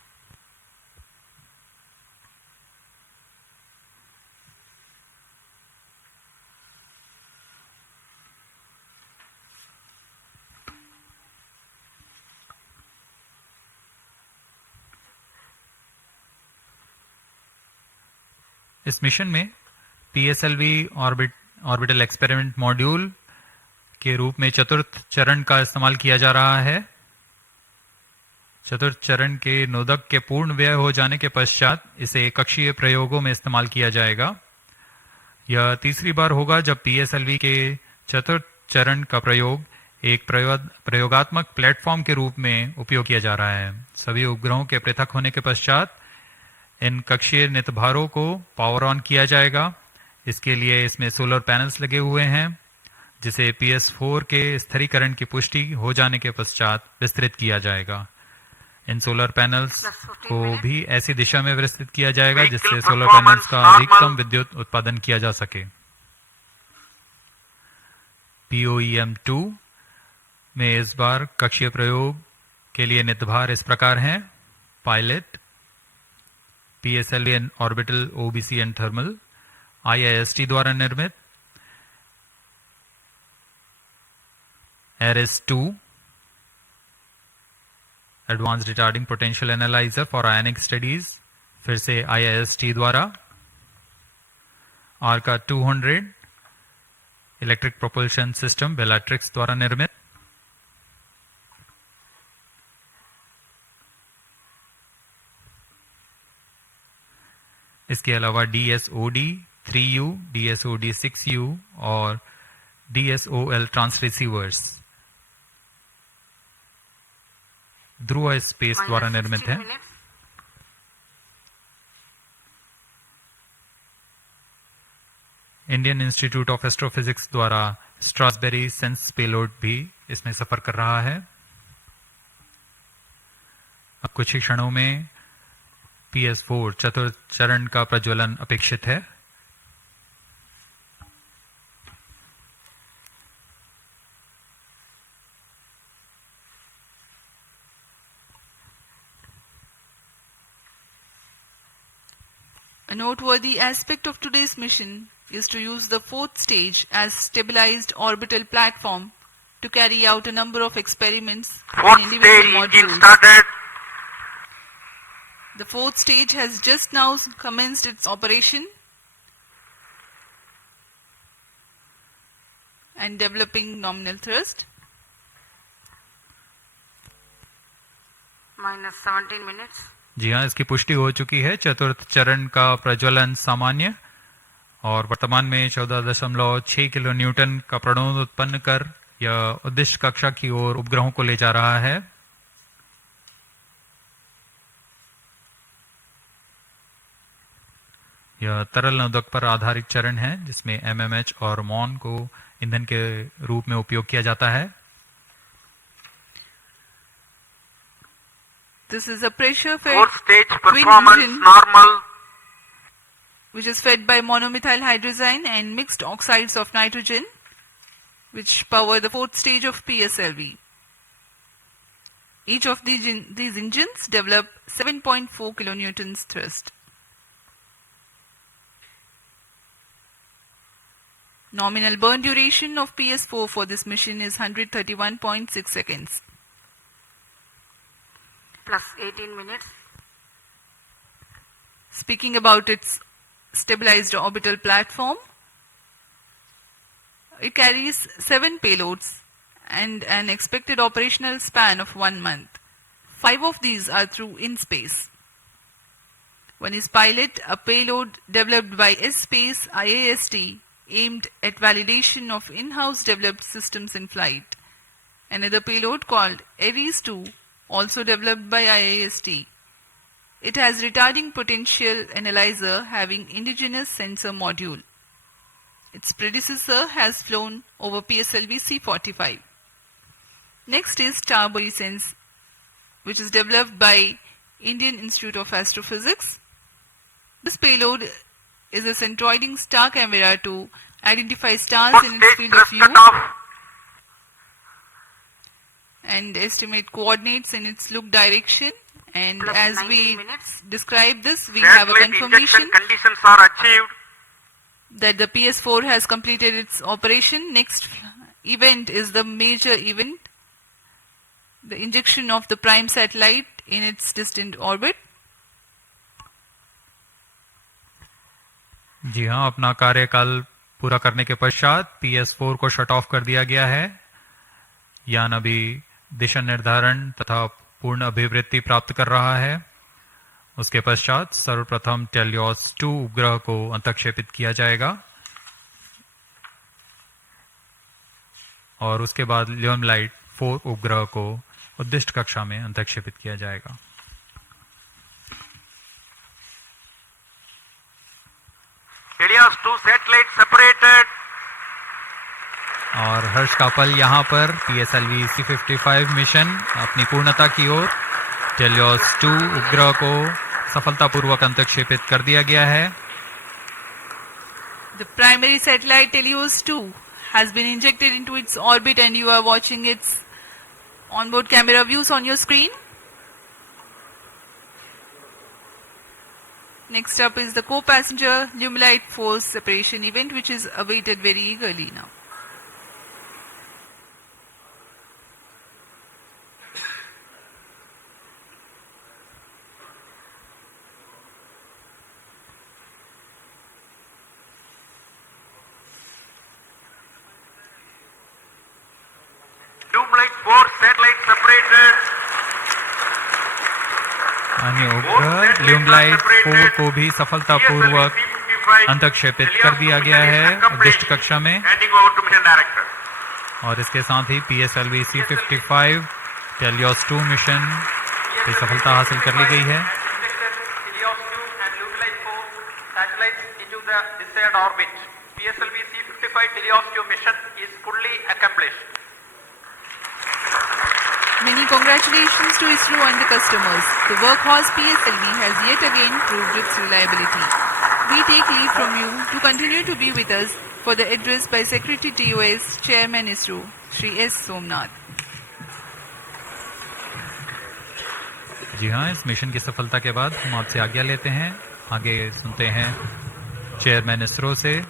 इस मिशन में PSLV ऑर्बिटल एक्सपेरिमेंट मॉड्यूल के रूप में चतुर्थ चरण का इस्तेमाल किया जा रहा है। चतुर्थ चरण के नोदक के पूर्ण व्यय हो जाने के पश्चात इसे कक्षीय प्रयोगों में इस्तेमाल किया जाएगा। यह तीसरी बार होगा जब PSLV के चतुर्थ चरण का प्रयोग एक प्रयोगात्मक प्लेटफॉर्म के रूप में उपयोग किया जा रहा है। सभी उपग्रहों के पृथक होने के पश्चात इन कक्षीय नितभारों को पावर ऑन किया जाएगा। इसके लिए इसमें सोलर पैनल्स लगे हुए हैं, जिसे PS4 के स्थिरीकरण की पुष्टि हो जाने के पश्चात विस्तृत किया जाएगा। इन सोलर पैनल्स को भी ऐसी दिशा में विस्तृत किया जाएगा जिससे सोलर पैनल्स का अधिकतम विद्युत उत्पादन किया जा सके। POEM2 में इस बार कक्षीय प्रयोग के लिए नित्यभार इस प्रकार हैं: pilot, PSLV and orbital OBC and thermal, IIST द्वारा निर्मित ARIS-2 advanced retarding potential analyser for ionic studies, फिर से IIST द्वारा, ARCA 200 electric propulsion system Bellatrix द्वारा निर्मित, इसके अलावा DSOD 3U, DSOD 6U और DSOL ट्रांसरिसीवर्स ध्रुव स्पेस द्वारा निर्मित है। इंडियन इंस्टीट्यूट ऑफ एस्ट्रोफिजिक्स द्वारा स्ट्रासबेरी सेंस पेलोड भी इसमें सफर कर रहा है। अब कुछ ही क्षणों में PS4 चतुर्थ चरण का प्रज्वलन अपेक्षित है। A noteworthy aspect of today's mission is to use the fourth stage as stabilized orbital platform to carry out a number of experiments Fourth in individual stage engine modules. started. The fourth stage has just now commenced its operation and developing nominal thrust. Minus 17 minutes. जी हाँ, इसकी पुष्टि हो चुकी है। चतुर्थ चरण का प्रज्वलन सामान्य और वर्तमान में 14.6 किलो न्यूटन का प्रणोद उत्पन्न कर यह उद्दिष्ट कक्षा की ओर उपग्रहों को ले जा रहा है। यह तरल नोदक पर आधारित चरण है जिसमें MMH और MON को ईंधन के रूप में उपयोग किया जाता है। This is a pressure fed Fourth stage twin performance engine normal. which is fed by monomethyl hydrazine and mixed oxides of nitrogen, which power the fourth stage of PSLV. Each of these engines develop 7.4 kilonewtons thrust. Nominal burn duration of PS4 for this mission is 131.6 seconds. Plus 18 minutes. Speaking about its stabilized orbital platform, it carries 7 payloads and an expected operational span of 1 month. 5 of these are through in-space. One is Pilot, a payload developed by S-Space IAST aimed at validation of in-house developed systems in flight. Another payload called ARIS-2, also developed by IAST. It has retarding potential analyzer having indigenous sensor module. Its predecessor has flown over PSLV C45. Next is STAR-BOESENSE, which is developed by Indian Institute of Astrophysics. This payload is a centroiding star camera to identify stars Fourth in its stage field of thrust view off. and estimate coordinates in its look direction. And Plus as 19 we minutes. describe this, we have a Satellite confirmation injection conditions are achieved. that the PS4 has completed its operation. Next event is the major event, the injection of the prime satellite in its distant orbit. जी हाँ, अपना कार्यकाल पूरा करने के पश्चात PS4 को shut off कर दिया गया है। यान अभी दिशा निर्धारण तथा पूर्ण अभिवृत्ति प्राप्त कर रहा है। उसके पश्चात सर्वप्रथम TeLEOS 2 उपग्रह को अंतक्षेपित किया जाएगा और उसके बाद ल्यूमलाइट 4 उपग्रह को उद्दिष्ट कक्षा में अंतक्षेपित किया जाएगा। TeLEOS 2 satellite separated. और हर्ष का पल यहाँ पर PSLV C55 मिशन अपनी पूर्णता की ओर TeLEOS 2 उपग्रह को सफलतापूर्वक अंतक्षेपित कर दिया गया है। The primary satellite TeLEOS 2 has been injected into its orbit and you are watching its Onboard camera views on your screen. Next up is the co-passenger Lumilite force separation event, which is awaited very eagerly now. Lumilite 4 satellite separated. अन्य उपग्रह ल्यूमलाइट 4 को भी सफलतापूर्वक अंतक्षेपित कर दिया गया है उद्दिष्ट कक्षा में, Handing over to mission director. और इसके साथ ही PSLV C55 TeLEOS 2 मिशन की सफलता हासिल कर ली गई है। TeLEOS 2 and Lumilite 4 satellites into the desired orbit. PSLV C55 TeLEOS 2 mission is fully accomplished. Many congratulations to ISRO and the customers. The workhorse PSLV has yet again proved its reliability. We take leave from you to continue to be with us for the address by Secretary TOS, Chairman ISRO, Shri S. Somnath. जी हाँ, इस mission की सफलता के बाद हम आपसे आज्ञा लेते हैं। आगे सुनते हैं चेयरमैन इसरो से।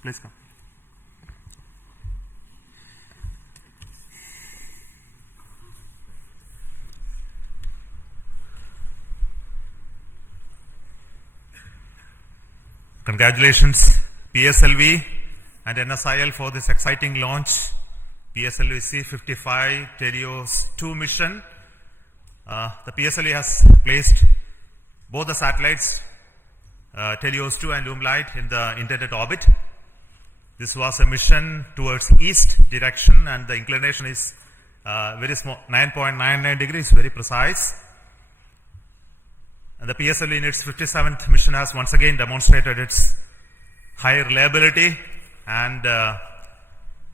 Please come. Congratulations PSLV and NSIL for this exciting launch. PSLV C55 TeLEOS 2 mission. The PSLV has placed both the satellites TeLEOS 2 and Lumilite in the intended orbit. This was a mission towards east direction, and the inclination is very small, 9.99 degrees, very precise. And the PSLV in its 57th mission has once again demonstrated its high reliability and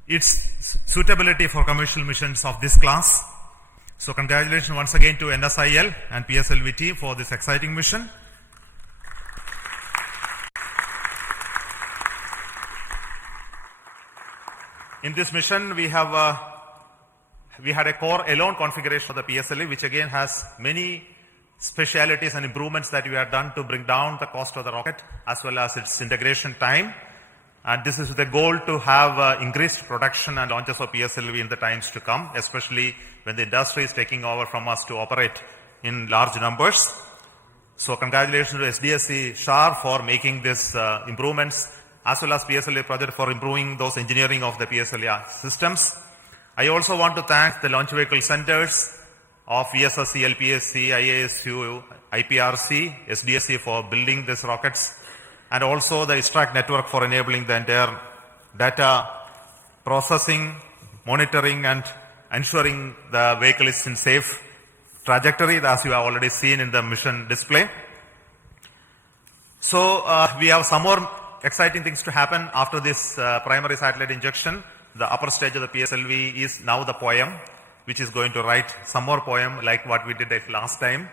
its suitability for commercial missions of this class. So congratulations once again to NSIL and PSLV team for this exciting mission. In this mission, we had a core alone configuration of the PSLV, which again has many specialities and improvements that we have done to bring down the cost of the rocket as well as its integration time. And this is with the goal to have increased production and launches of PSLV in the times to come, especially when the industry is taking over from us to operate in large numbers. So congratulations to SDSC-SHAR for making these improvements, as well as PSLV project for improving those engineering of the PSLV systems. I also want to thank the launch vehicle centers of VSSC, LPSC, IASU, IPRC, SDSC for building these rockets, and also the ISTRAC network for enabling the entire data processing, monitoring, and ensuring the vehicle is in safe trajectory, as you have already seen in the mission display. So we have some more exciting things to happen after this primary satellite injection. The upper stage of the PSLV is now the poem, which is going to write some more poem like what we did last time.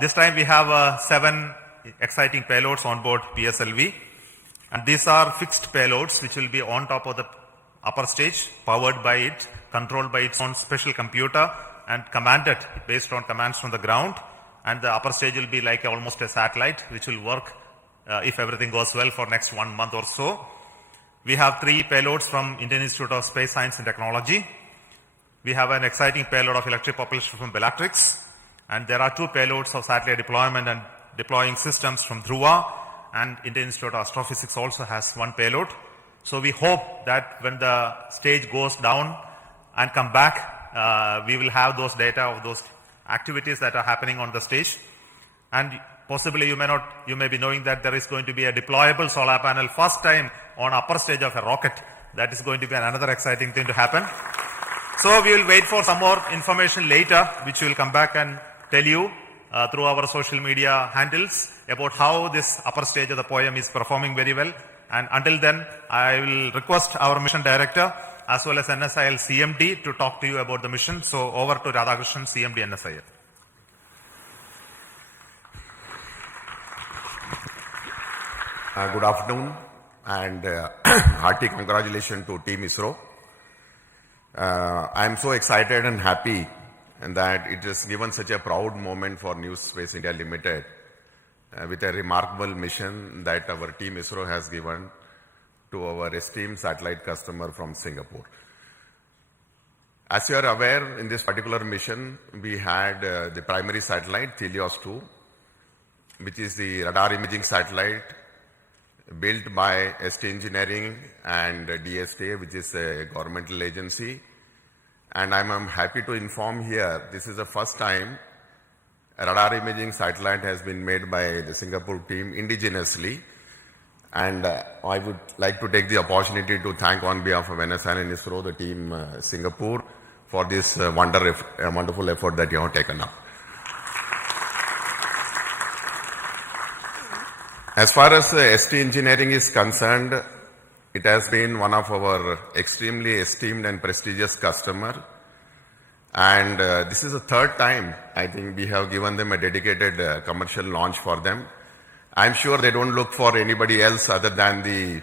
This time we have 7 exciting payloads on board PSLV, and these are fixed payloads which will be on top of the upper stage, powered by it, controlled by its own special computer, and commanded based on commands from the ground. And the upper stage will be like almost a satellite which will work if everything goes well for next 1 month or so. We have 3 payloads from Indian Institute of Space Science and Technology. We have an exciting payload of electric propulsion from Bellatrix, and there are 2 payloads of satellite deployment and deploying systems from Dhruva, and Indian Institute of Astrophysics also has 1 payload. So we hope that when the stage goes down and come back, we will have those data of those activities that are happening on the stage. And possibly you may be knowing that there is going to be a deployable solar panel first time on upper stage of a rocket. That is going to be another exciting thing to happen. So we will wait for some more information later, which we will come back and tell you through our social media handles about how this upper stage of the poem is performing very well. And until then, I will request our mission director as well as NSIL CMD to talk to you about the mission. So over to Radhakrishnan, CMD NSIL. Good afternoon and hearty congratulations to Team ISRO. I am so excited and happy and that it has given such a proud moment for New Space India Limited with a remarkable mission that our Team ISRO has given to our esteemed satellite customer from Singapore. As you are aware, in this particular mission, we had the primary satellite, TeLEOS 2, which is the radar imaging satellite built by ST Engineering and DSTA, which is a governmental agency. And I'm happy to inform here, this is the first time a radar imaging satellite has been made by the Singapore team indigenously. And I would like to take the opportunity to thank on behalf of NSIL and ISRO, the team Singapore, for this wonderful effort that you have taken up. As far as ST Engineering is concerned, it has been one of our extremely esteemed and prestigious customer. And this is the 3rd time, I think, we have given them a dedicated commercial launch for them. I'm sure they don't look for anybody else other than the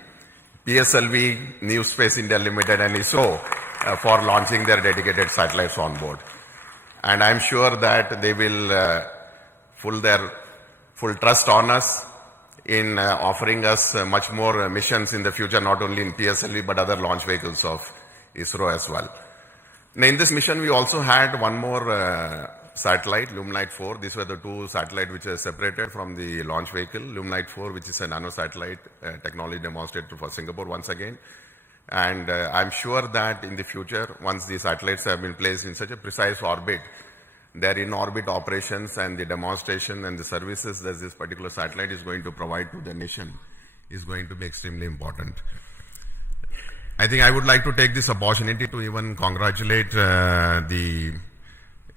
PSLV New Space India Limited and ISRO for launching their dedicated satellites on board. And I'm sure that they will put their full trust on us in offering us much more missions in the future, not only in PSLV but other launch vehicles of ISRO as well. Now, in this mission, we also had one more satellite, Lumelite 4. These were the 2 satellites which are separated from the launch vehicle. Lumelite 4, which is a nano satellite technology demonstrated for Singapore once again. And I'm sure that in the future, once these satellites have been placed in such a precise orbit, their in-orbit operations and the demonstration and the services that this particular satellite is going to provide to the nation is going to be extremely important. I think I would like to take this opportunity to even congratulate the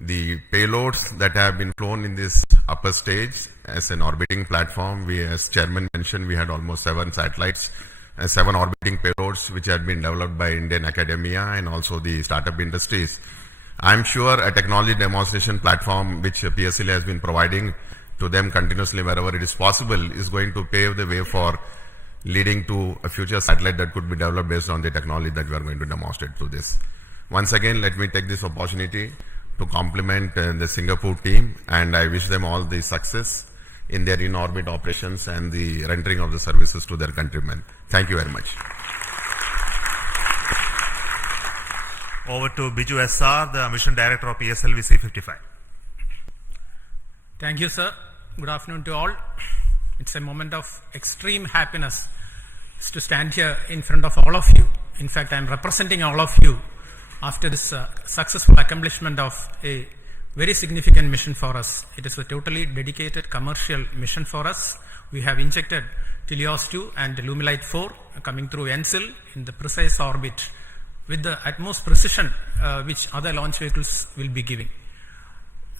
payloads that have been flown in this upper stage as an orbiting platform. We, as Chairman mentioned, we had almost 7 satellites, 7 orbiting payloads which had been developed by Indian academia and also the startup industries. I'm sure a technology demonstration platform which PSLV has been providing to them continuously wherever it is possible is going to pave the way for leading to a future satellite that could be developed based on the technology that we are going to demonstrate through this. Once again, let me take this opportunity to compliment the Singapore team, and I wish them all the success in their in-orbit operations and the rendering of the services to their countrymen. Thank you very much. Over to Biju SR, the Mission Director of PSLV C55. Thank you, sir. Good afternoon to all. It's a moment of extreme happiness to stand here in front of all of you. In fact, I'm representing all of you after this successful accomplishment of a very significant mission for us. It is a totally dedicated commercial mission for us. We have injected TeLEOS 2 and Lumelite 4 coming through NSIL in the precise orbit with the utmost precision which other launch vehicles will be giving.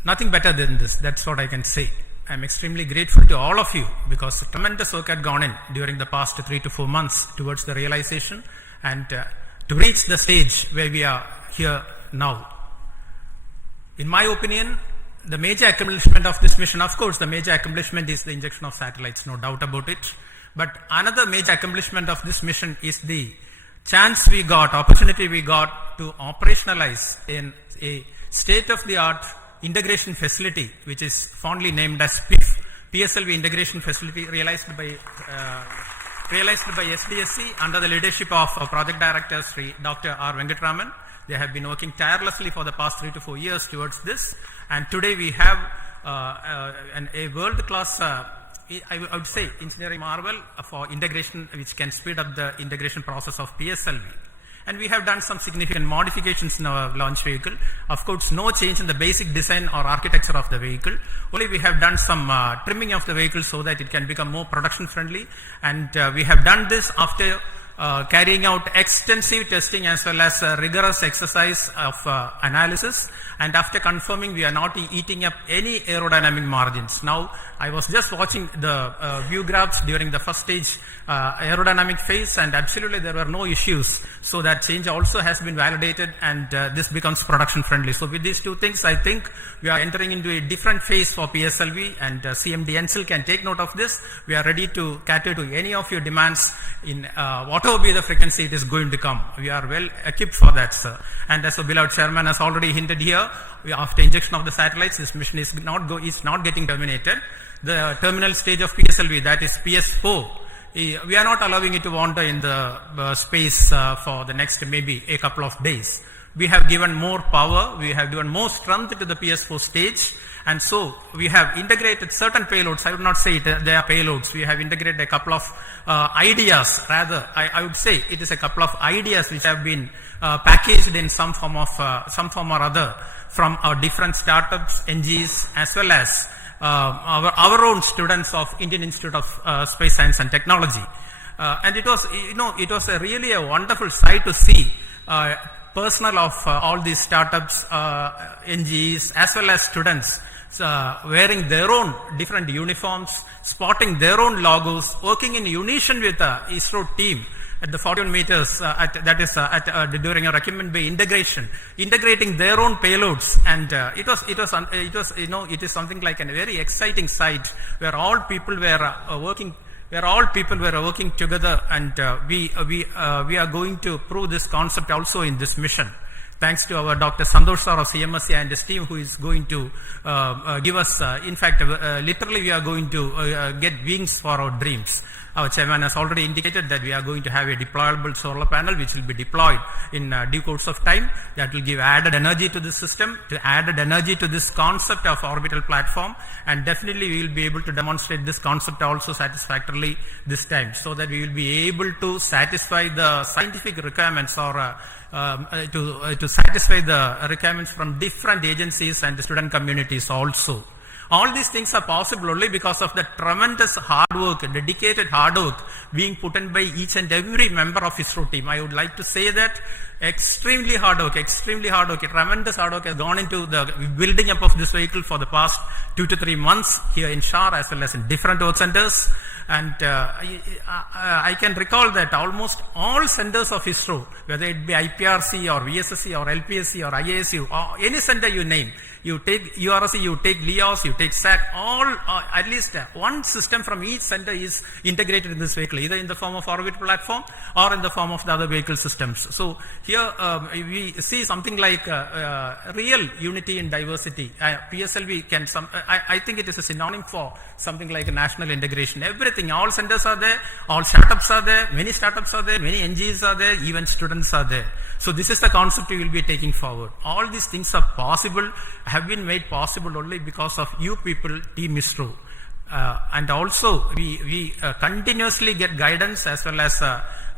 Nothing better than this, that's what I can say. I'm extremely grateful to all of you because tremendous work had gone in during the past 3 to 4 months towards the realization and to reach the stage where we are here now. In my opinion, the major accomplishment of this mission, of course, the major accomplishment is the injection of satellites, no doubt about it. But another major accomplishment of this mission is the chance we got, opportunity we got to operationalize in a state-of-the-art integration facility, which is fondly named as PIF, PSLV Integration Facility, realized by realized by SDSC under the leadership of Project Director Dr. R. Venkatraman. They have been working tirelessly for the past 3 to 4 years towards this, and today we have a world-class, I would say, engineering marvel for integration, which can speed up the integration process of PSLV. And we have done some significant modifications in our launch vehicle. Of course, no change in the basic design or architecture of the vehicle. Only we have done some trimming of the vehicle so that it can become more production friendly. And we have done this after carrying out extensive testing as well as rigorous exercise of analysis, and after confirming we are not eating up any aerodynamic margins. Now, I was just watching the view graphs during the first stage aerodynamic phase, and absolutely there were no issues. So that change also has been validated, and this becomes production friendly. So with these two things, I think we are entering into a different phase for PSLV, and CMD NSIL can take note of this. We are ready to cater to any of your demands in whatever be the frequency it is going to come. We are well equipped for that, sir. And as the beloved chairman has already hinted here, after injection of the satellites, this mission is not getting terminated. The terminal stage of PSLV, that is PS4, we are not allowing it to wander in the space for the next maybe a couple of days. We have given more power, we have given more strength to the PS4 stage, and so we have integrated certain payloads. I would not say they are payloads. We have integrated a couple of ideas, rather I would say it is a couple of ideas which have been packaged in some form or other from our different startups, NGs, as well as our own students of Indian Institute of Space Science and Technology. And it was really a wonderful sight to see personnel of all these startups, NGs, as well as students wearing their own different uniforms, spotting their own logos, working in unison with the ISRO team at the 41 meters, during a Requirement Bay integration, integrating their own payloads, and it is something like a very exciting sight where all people were working. Where all people were working together, and we are going to prove this concept also in this mission. Thanks to our Dr. Santosh sir of CMSC and his team, who is going to give us, in fact, literally we are going to get wings for our dreams. Our chairman has already indicated that we are going to have a deployable solar panel which will be deployed in due course of time. That will give added energy to the system, added energy to this concept of orbital platform, and definitely we will be able to demonstrate this concept also satisfactorily this time, so that we will be able to satisfy the scientific requirements or to satisfy the requirements from different agencies and student communities also. All these things are possible only because of the tremendous hard work, dedicated hard work being put in by each and every member of ISRO team. I would like to say that extremely hard work, tremendous hard work has gone into the building up of this vehicle for the past 2 to 3 months here in SHAR as well as in different work centers. And I can recall that almost all centers of ISRO, whether it be IPRC or VSSC or LPSC or IASU or any center you name, you take URC, you take LEOS, you take SAT, all at least one system from each center is integrated in this vehicle, either in the form of orbital platform or in the form of the other vehicle systems. So here we see something like real unity in diversity. PSLV can I think it is a synonym for something like a national integration. Everything, all centers are there, all startups are there, many startups are there, many NGOs are there, even students are there. So this is the concept we will be taking forward. All these things are possible, have been made possible only because of you people, Team ISRO. And also we continuously get guidance, as well as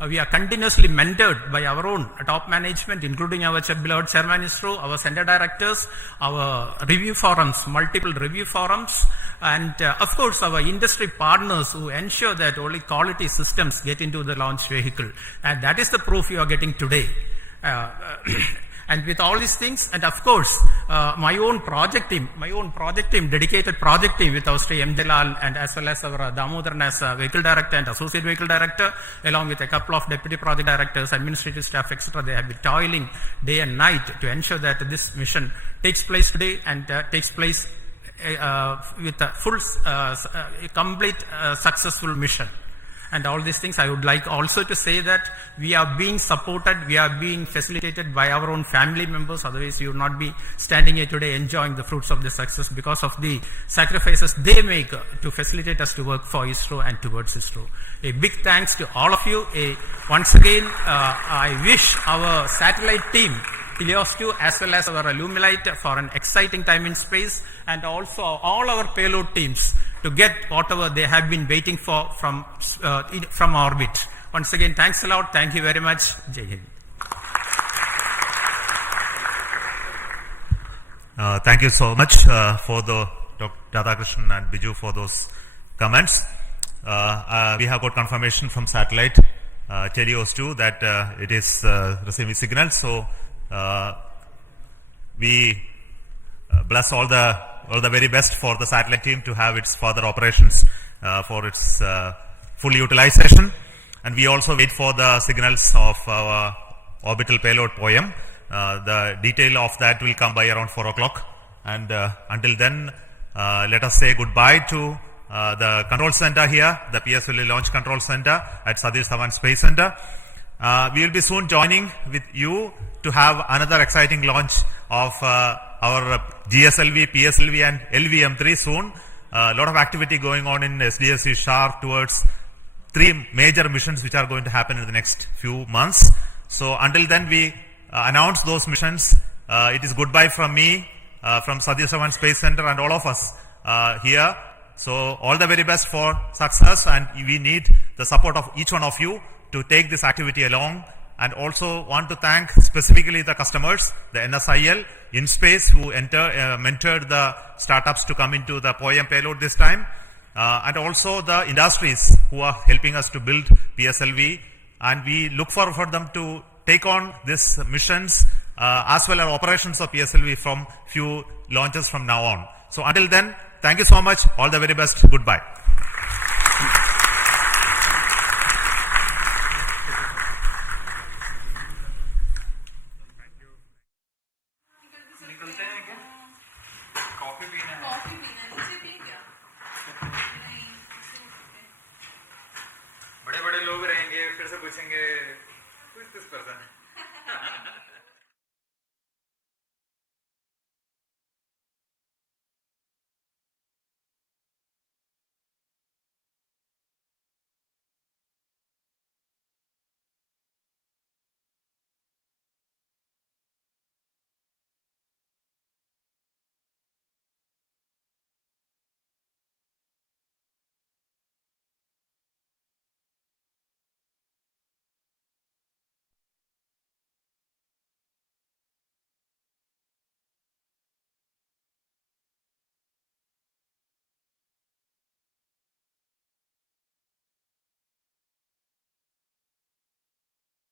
we are continuously mentored by our own top management, including our beloved chairman ISRO, our center directors, our review forums, multiple review forums, and of course our industry partners who ensure that only quality systems get into the launch vehicle. And that is the proof you are getting today. And with all these things, and of course, my own project team, dedicated project team with our Sri M. Delal, and as well as our Damodaran as vehicle director and associate vehicle director, along with a couple of deputy project directors, administrative staff, etc. They have been toiling day and night to ensure that this mission takes place today and takes place with a full, complete, successful mission. and all these things. I would like also to say that we are being supported, we are being facilitated by our own family members. Otherwise, you would not be standing here today enjoying the fruits of the success because of the sacrifices they make to facilitate us to work for ISRO and towards ISRO. A big thanks to all of you. Once again, I wish our satellite team, TeLEOS 2 as well as our Illumilite, for an exciting time in space, and also all our payload teams to get whatever they have been waiting for from orbit. Once again, thanks a lot. Thank you very much. Jai Hind. Thank you so much for the Dr. Radhakrishnan and Biju for those comments. We have got confirmation from satellite TeLEOS 2 that it is receiving signals. So we bless all the very best for the satellite team to have its further operations for its full utilization. And we also wait for the signals of our orbital payload POEM. The detail of that will come by around 4 o'clock. And until then, let us say goodbye to the control center here, the PSLV Launch Control Center at Satish Dhawan Space Center. We will be soon joining with you to have another exciting launch of our GSLV, PSLV and LVM3 soon. A lot of activity going on in SDSC-SHAR towards 3 major missions which are going to happen in the next few months. So until then, we announce those missions. It is goodbye from me, from Satish Dhawan Space Center and all of us here. So all the very best for success, and we need the support of each one of you to take this activity along. And also want to thank specifically the customers, the NSIL, InSpace, who mentored the startups to come into the POEM payload this time, and also the industries who are helping us to build PSLV. And we look forward for them to take on these missions as well as operations of PSLV from few launches from now on. So until then, thank you so much. All the very best. Goodbye. बड़े बड़े लोग रहेंगे, फिर से पूछेंगे who is this person?